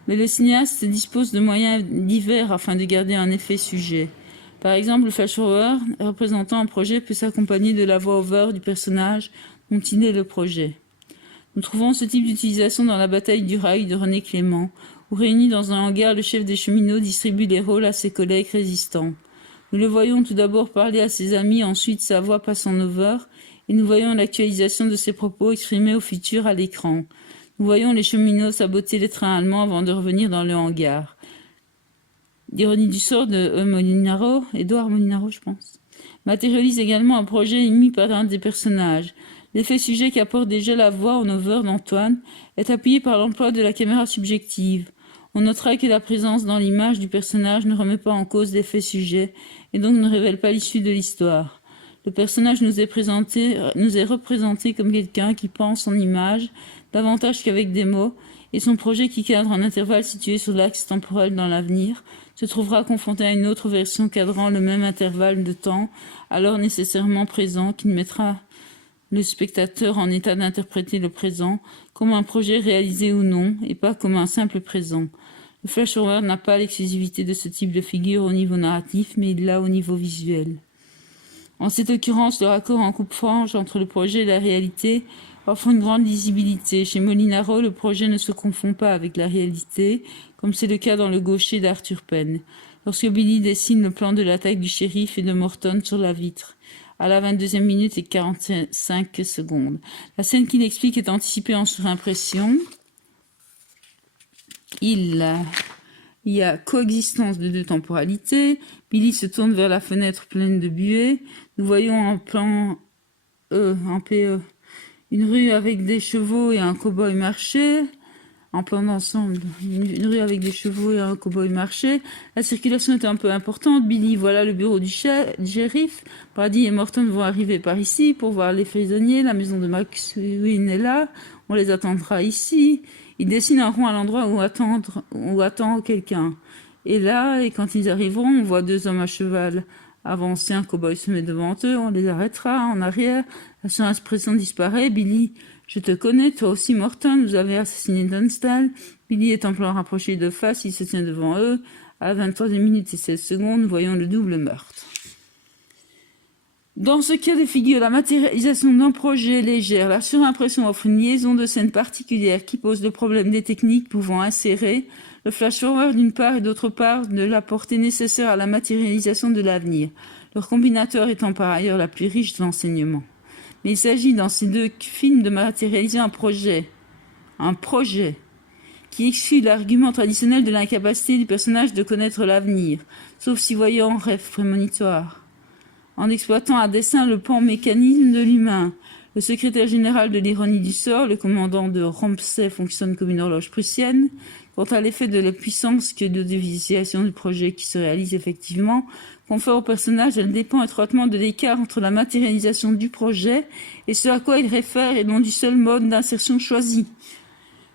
Mais le cinéaste dispose de moyens divers afin de garder un effet sujet. Par exemple, le flash-forward représentant un projet peut s'accompagner de la voix-over du personnage dont il est le projet. Nous trouvons ce type d'utilisation dans la bataille du rail de René Clément, où réuni dans un hangar, le chef des cheminots distribue les rôles à ses collègues résistants. Nous le voyons tout d'abord parler à ses amis, ensuite sa voix passe en over, et nous voyons l'actualisation de ses propos exprimés au futur à l'écran. Nous voyons les cheminots saboter les trains allemands avant de revenir dans le hangar. L'ironie du sort de Édouard Molinaro, je pense, matérialise également un projet émis par un des personnages. L'effet sujet qui apporte déjà la voix en over d'Antoine est appuyé par l'emploi de la caméra subjective. On notera que la présence dans l'image du personnage ne remet pas en cause l'effet sujet et donc ne révèle pas l'issue de l'histoire. Le personnage nous est représenté comme quelqu'un qui pense en image, davantage qu'avec des mots, et son projet qui cadre un intervalle situé sur l'axe temporel dans l'avenir se trouvera confronté à une autre version cadrant le même intervalle de temps, alors nécessairement présent, qui mettra le spectateur en état d'interpréter le présent comme un projet réalisé ou non, et pas comme un simple présent. Le flash-forward n'a pas l'exclusivité de ce type de figure au niveau narratif, mais il l'a au niveau visuel. En cette occurrence, le raccord en coupe-franche entre le projet et la réalité offre une grande lisibilité. Chez Molinaro, le projet ne se confond pas avec la réalité, comme c'est le cas dans Le Gaucher d'Arthur Penn, lorsque Billy dessine le plan de l'attaque du shérif et de Morton sur la vitre, à la 22e minute et 45 secondes. La scène qu'il explique est anticipée en surimpression. Il y a coexistence de deux temporalités. Billy se tourne vers la fenêtre pleine de buée. Nous voyons en plan en PE, une rue avec des chevaux et un cow-boy marché. En plan d'ensemble, une rue avec des chevaux et un cow-boy marché. La circulation est un peu importante. Billy, voilà le bureau du shérif. Brady et Morton vont arriver par ici pour voir les prisonniers. La maison de McSween est là. On les attendra ici. Il dessine un rond à l'endroit où attend quelqu'un. Et là, et quand ils arriveront, on voit deux hommes à cheval avancer. Un cow-boy se met devant eux. On les arrêtera en arrière. La surimpression disparaît. Billy, je te connais, toi aussi Morton, vous avez assassiné Dunstall. Billy est en plan rapproché de face, il se tient devant eux. À 23 minutes et 16 secondes, nous voyons le double meurtre. Dans ce cas de figure, la matérialisation d'un projet légère, la surimpression offre une liaison de scènes particulière qui pose le problème des techniques pouvant insérer le flash-forward d'une part et d'autre part de la portée nécessaire à la matérialisation de l'avenir, leur combinateur étant par ailleurs la plus riche de l'enseignement. Mais il s'agit dans ces deux films de matérialiser un projet qui exclut l'argument traditionnel de l'incapacité du personnage de connaître l'avenir, sauf si voyant rêve prémonitoire. En exploitant à dessein le pan-mécanisme de l'humain, le secrétaire général de l'ironie du sort, le commandant de Romsey, fonctionne comme une horloge prussienne. Quant à l'effet de la puissance que de dévisualisation du projet qui se réalise effectivement, confère au personnage, elle dépend étroitement de l'écart entre la matérialisation du projet et ce à quoi il réfère et non du seul mode d'insertion choisi.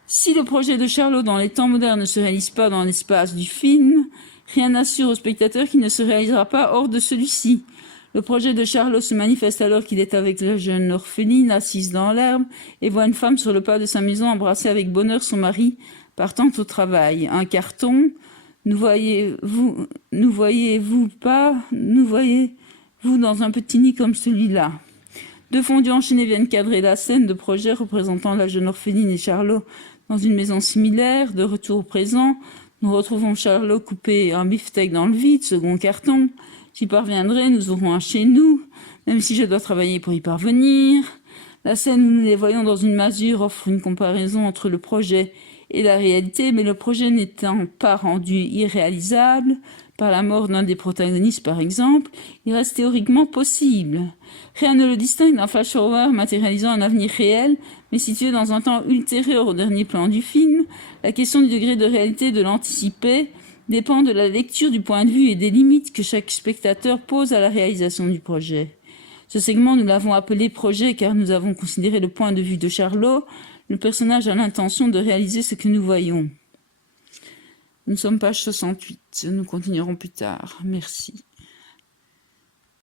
Si le projet de Charlot dans les temps modernes ne se réalise pas dans l'espace du film, rien n'assure au spectateur qu'il ne se réalisera pas hors de celui-ci. Le projet de Charlot se manifeste alors qu'il est avec la jeune orpheline assise dans l'herbe et voit une femme sur le pas de sa maison embrasser avec bonheur son mari partant au travail. Un carton, nous voyez-vous dans un petit nid comme celui-là. Deux fondus enchaînés viennent cadrer la scène de projet représentant la jeune orpheline et Charlot dans une maison similaire. De retour au présent, nous retrouvons Charlot couper un beefsteak dans le vide, second carton. J'y parviendrai, nous aurons un chez nous, même si je dois travailler pour y parvenir. La scène où nous les voyons dans une masure offre une comparaison entre le projet et la réalité, mais le projet n'étant pas rendu irréalisable par la mort d'un des protagonistes par exemple, il reste théoriquement possible. Rien ne le distingue d'un flash-forward matérialisant un avenir réel, mais situé dans un temps ultérieur au dernier plan du film. La question du degré de réalité de l'anticipé dépend de la lecture du point de vue et des limites que chaque spectateur pose à la réalisation du projet. Ce segment, nous l'avons appelé projet car nous avons considéré le point de vue de Charlot. Le personnage a l'intention de réaliser ce que nous voyons. Nous sommes page 68. Nous continuerons plus tard. Merci.